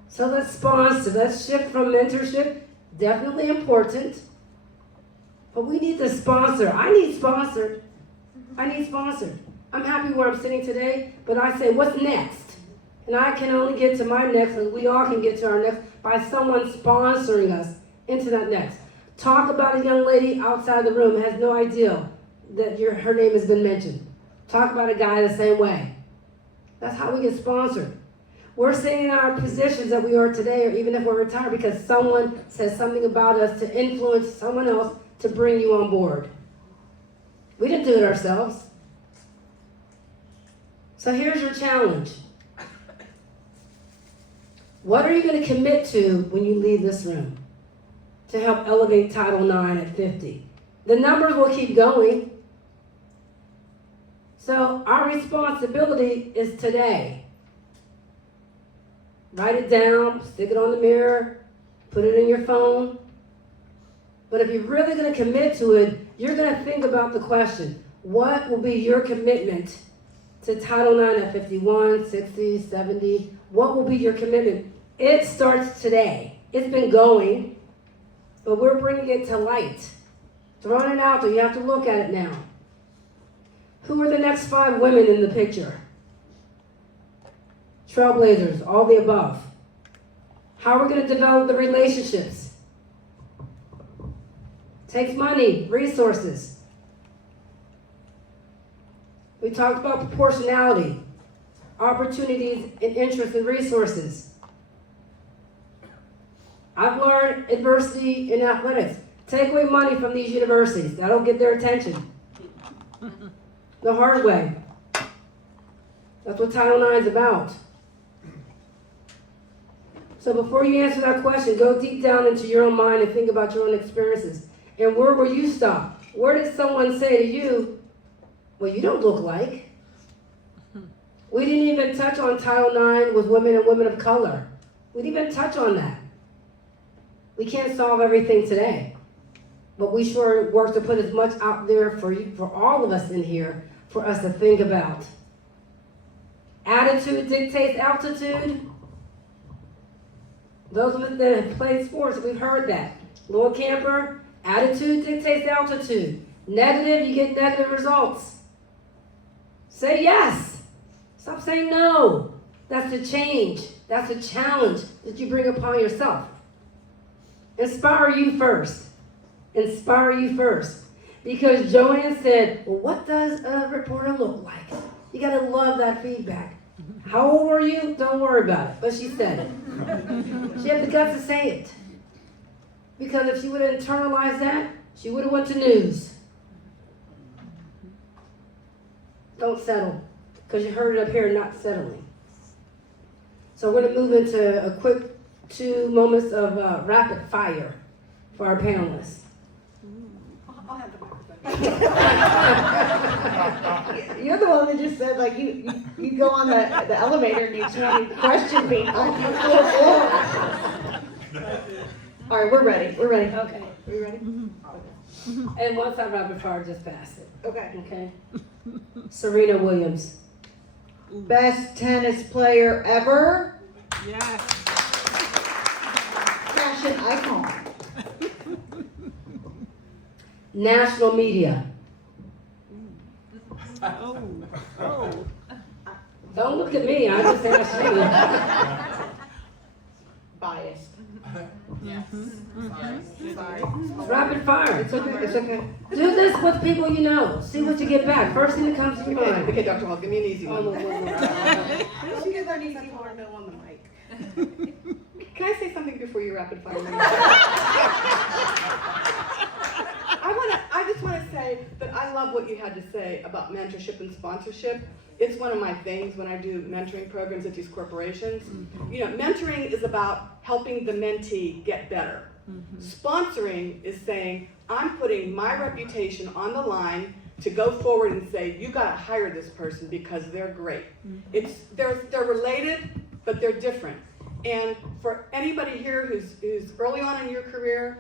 So let's sponsor. Let's shift from mentorship. Definitely important. But we need to sponsor. I need sponsored. I'm happy where I'm sitting today, but I say, what's next? And I can only get to my next, and we all can get to our next by someone sponsoring us into that next. Talk about a young lady outside the room has no idea that her name has been mentioned. Talk about a guy the same way. That's how we get sponsored. We're staying in our positions that we are today, or even if we're retired, because someone says something about us to influence someone else to bring you on board. We didn't do it ourselves. So here's your challenge. What are you going to commit to when you leave this room to help elevate Title IX at 50? The numbers will keep going. So our responsibility is today. Write it down, stick it on the mirror, put it in your phone. But if you're really going to commit to it, you're going to think about the question, what will be your commitment to Title IX at 51, 60, 70? What will be your commitment? It starts today. It's been going, but we're bringing it to light. Throwing it out there, you have to look at it now. Who are the next 5 women in the picture? Trailblazers, all the above. How are we going to develop the relationships? Takes money, resources. We talked about proportionality, opportunities and interests and resources. I've learned adversity in athletics. Take away money from these universities. That'll get their attention. The hard way. That's what Title IX is about. So before you answer that question, go deep down into your own mind and think about your own experiences. And where will you stop? Where did someone say to you, well, you don't look like? We didn't even touch on Title IX with women and women of color. We didn't even touch on that. We can't solve everything today. But we sure work to put as much out there for you, for all of us in here, for us to think about. Attitude dictates altitude. Those of us that have played sports, we've heard that. Lord Camper, attitude dictates altitude. Negative, you get negative results. Say yes. Stop saying no. That's the change. That's a challenge that you bring upon yourself. Inspire you first. Inspire you first. Because JoAnne said, well, what does a reporter look like? You gotta love that feedback. How old were you? Don't worry about it. But she said it. She had the guts to say it. Because if she would have internalized that, she would have went to news. Don't settle. Because you heard it up here, not settling. So we're going to move into a quick 2 moments of rapid fire for our panelists. I'll have the microphone. You're the one that just said, like, you go on the elevator and you try to question people. All right, we're ready. Okay. We ready? And once I rapid fire, just pass it. Okay. Okay. Serena Williams. Best tennis player ever? Yes. Fashion icon. National media. Oh. Don't look at me. I just asked you. Biased. Sorry. Rapid fire. It's okay. Do this with people you know. See what you get back. First thing that comes to your mind. Okay, Dr. Hall, give me an easy one. She gets an easy one, no on the mic. Can I say something before you rapid fire me? I just want to say that I love what you had to say about mentorship and sponsorship. It's one of my things when I do mentoring programs at these corporations. You know, mentoring is about helping the mentee get better. Sponsoring is saying, I'm putting my reputation on the line to go forward and say, you gotta hire this person because they're great. They're related, but they're different. And for anybody here who's early on in your career,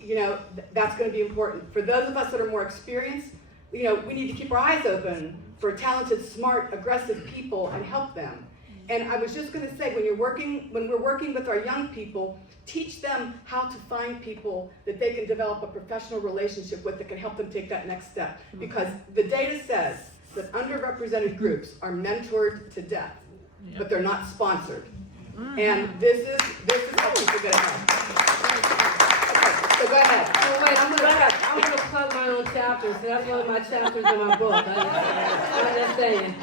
you know, that's gonna be important. For those of us that are more experienced, you know, we need to keep our eyes open for talented, smart, aggressive people and help them. And I was just gonna say, when we're working with our young people, teach them how to find people that they can develop a professional relationship with that can help them take that next step. Because the data says that underrepresented groups are mentored to death, but they're not sponsored. And this is how people get ahead. Okay, so go ahead. Oh, wait, I'm gonna plug my own chapters. So that's one of my chapters in my book. I'm just saying.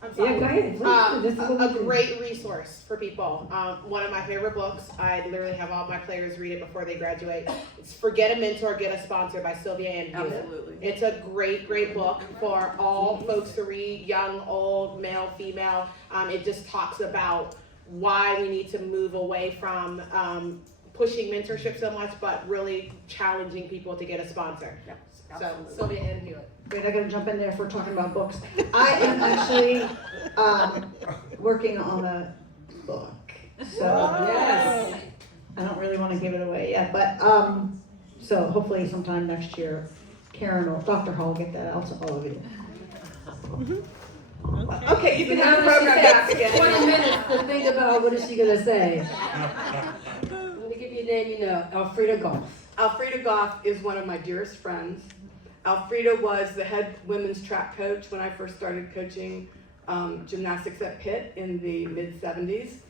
I'm sorry. Yeah, go ahead. Please. This is what A we do. great resource for people. One of my favorite books. I literally have all my players read it before they graduate. It's Forget a Mentor, Get a Sponsor by Sylvia Ann Hewitt. Absolutely. It's a great book for all folks to read, young, old, male, female. It just talks about why we need to move away from pushing mentorship so much, but really challenging people to get a sponsor. So Sylvia Ann Hewitt. Wait, I gotta jump in there if we're talking about books. I am actually working on a book, so Yes. I don't really want to give it away yet. But so hopefully sometime next year, Karen or Dr. Hall will get that out to all of you. Okay, you can Now have the that program she back takes again. 20 minutes to think about what is she gonna say. Let me give you a name you know, Elfrida Golf. Elfrida Goff is one of my dearest friends. Elfrida was the head women's track coach when I first started coaching gymnastics at Pitt in the mid-70s.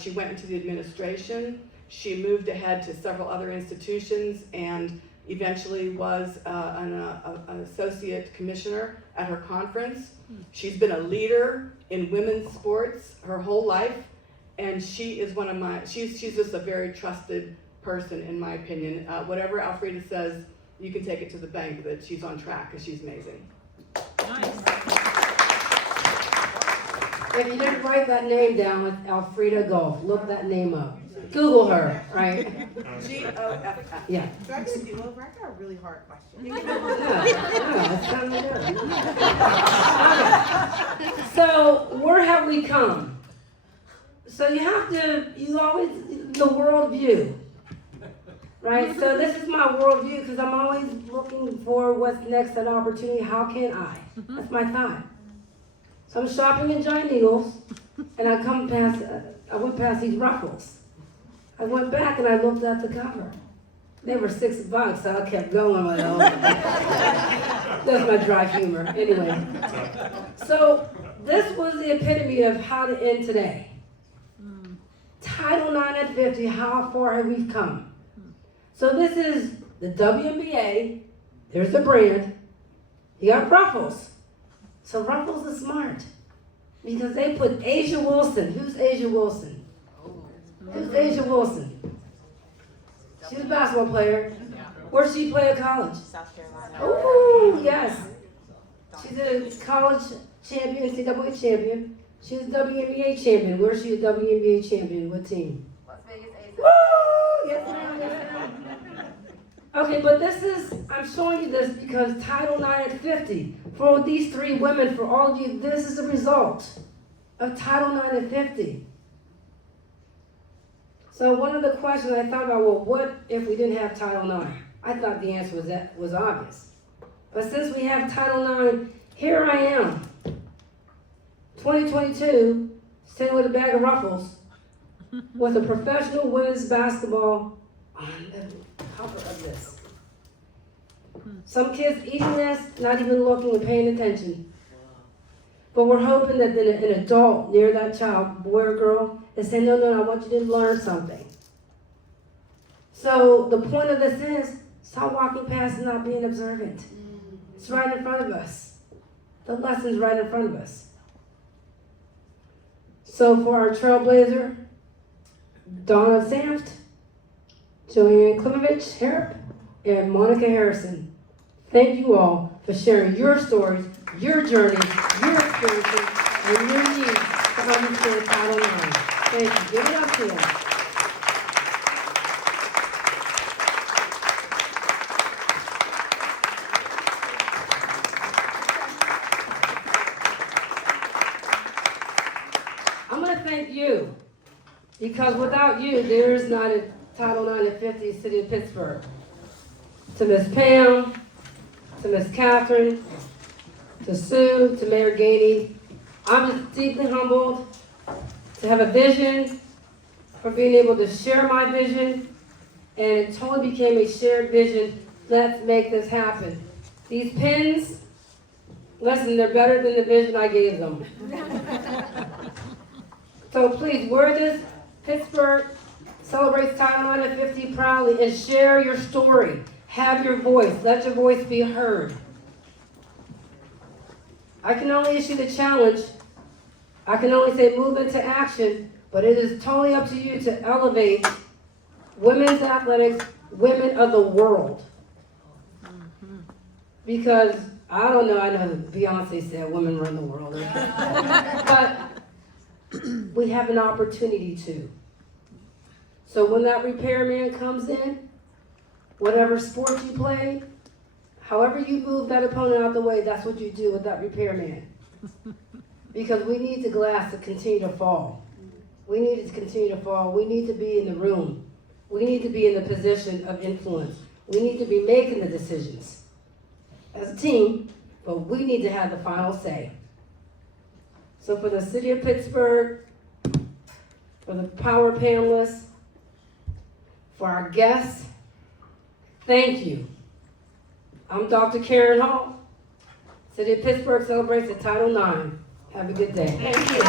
She went into the administration. She moved ahead to several other institutions and eventually was an associate commissioner at her conference. She's been a leader in women's sports her whole life, and she is one of my, she's just a very trusted person in my opinion. Whatever Elfrida says, you can take it to the bank that she's on track because she's amazing. If you didn't write that name down with Elfrida Golf, look that name up. Google her, right? G-O-F-F. Yeah. Do I get to do over? I got a really hard question. Yeah, it's time to go. So, where have we come? So you always, the worldview. Right, so this is my worldview because I'm always looking for what's next, an opportunity. How can I? That's my thought. So I'm shopping in Giant Eagles, and I went past these ruffles. I went back and I looked at the cover. They were $6, so I kept going with it. That's my dry humor. Anyway, so this was the epitome of how to end today. Title IX at 50. How far have we come? So this is the WNBA, there's the brand, you got Ruffles. So Ruffles is smart because they put Asia Wilson. Who's Asia Wilson? Who's Asia Wilson? She's a basketball player. Where did she play at college? South Carolina. Oh, yes. She's a college champion, NCAA champion. She's a WNBA champion. Where's she a WNBA champion? What team? Las Vegas Aces. Woo! Yes, ma'am, yes, ma'am. Okay, but I'm showing you this because Title IX at 50, for these three women, for all of you, this is the result of Title IX at 50. So one of the questions I thought about, well, what if we didn't have Title IX? I thought the answer was obvious. But since we have Title IX, here I am, 2022, sitting with a bag of Ruffles, with a professional women's basketball on the cover of this. Some kids eating this, not even looking and paying attention. But we're hoping that an adult near that child, boy or girl, is saying, no, I want you to learn something. So the point of this is, stop walking past and not being observant. It's right in front of us. The lesson's right in front of us. So for our Trailblazer, Donna Sanft, JoAnne Klimovich-Harrop, and Monica Harrison, thank you all for sharing your stories, your journeys, your experiences, and your needs to understand Title IX. Thank you. Give it up to them. I'm going to thank you, because without you, there is not a Title IX at 50 City of Pittsburgh. To Miss Pam, to Miss Catherine, to Sue, to Mayor Gainey, I'm just deeply humbled to have a vision, for being able to share my vision, and it totally became a shared vision. Let's make this happen. These pins, listen, they're better than the vision I gave them. So please wear this. Pittsburgh celebrates Title IX at 50 proudly, and share your story. Have your voice. Let your voice be heard. I can only issue the challenge. I can only say move into action, but it is totally up to you to elevate women's athletics, women of the world. Because, I don't know, I know that Beyonce said women run the world. But we have an opportunity to. So when that repairman comes in, whatever sport you play, however you move that opponent out the way, that's what you do with that repairman. Because we need the glass to continue to fall. We need it to continue to fall. We need to be in the room. We need to be in the position of influence. We need to be making the decisions as a team, but we need to have the final say. So for the City of Pittsburgh, for the Power Panelists, for our guests, thank you. I'm Dr. Karen Hall. City of Pittsburgh celebrates the Title IX. Have a good day. Thank you.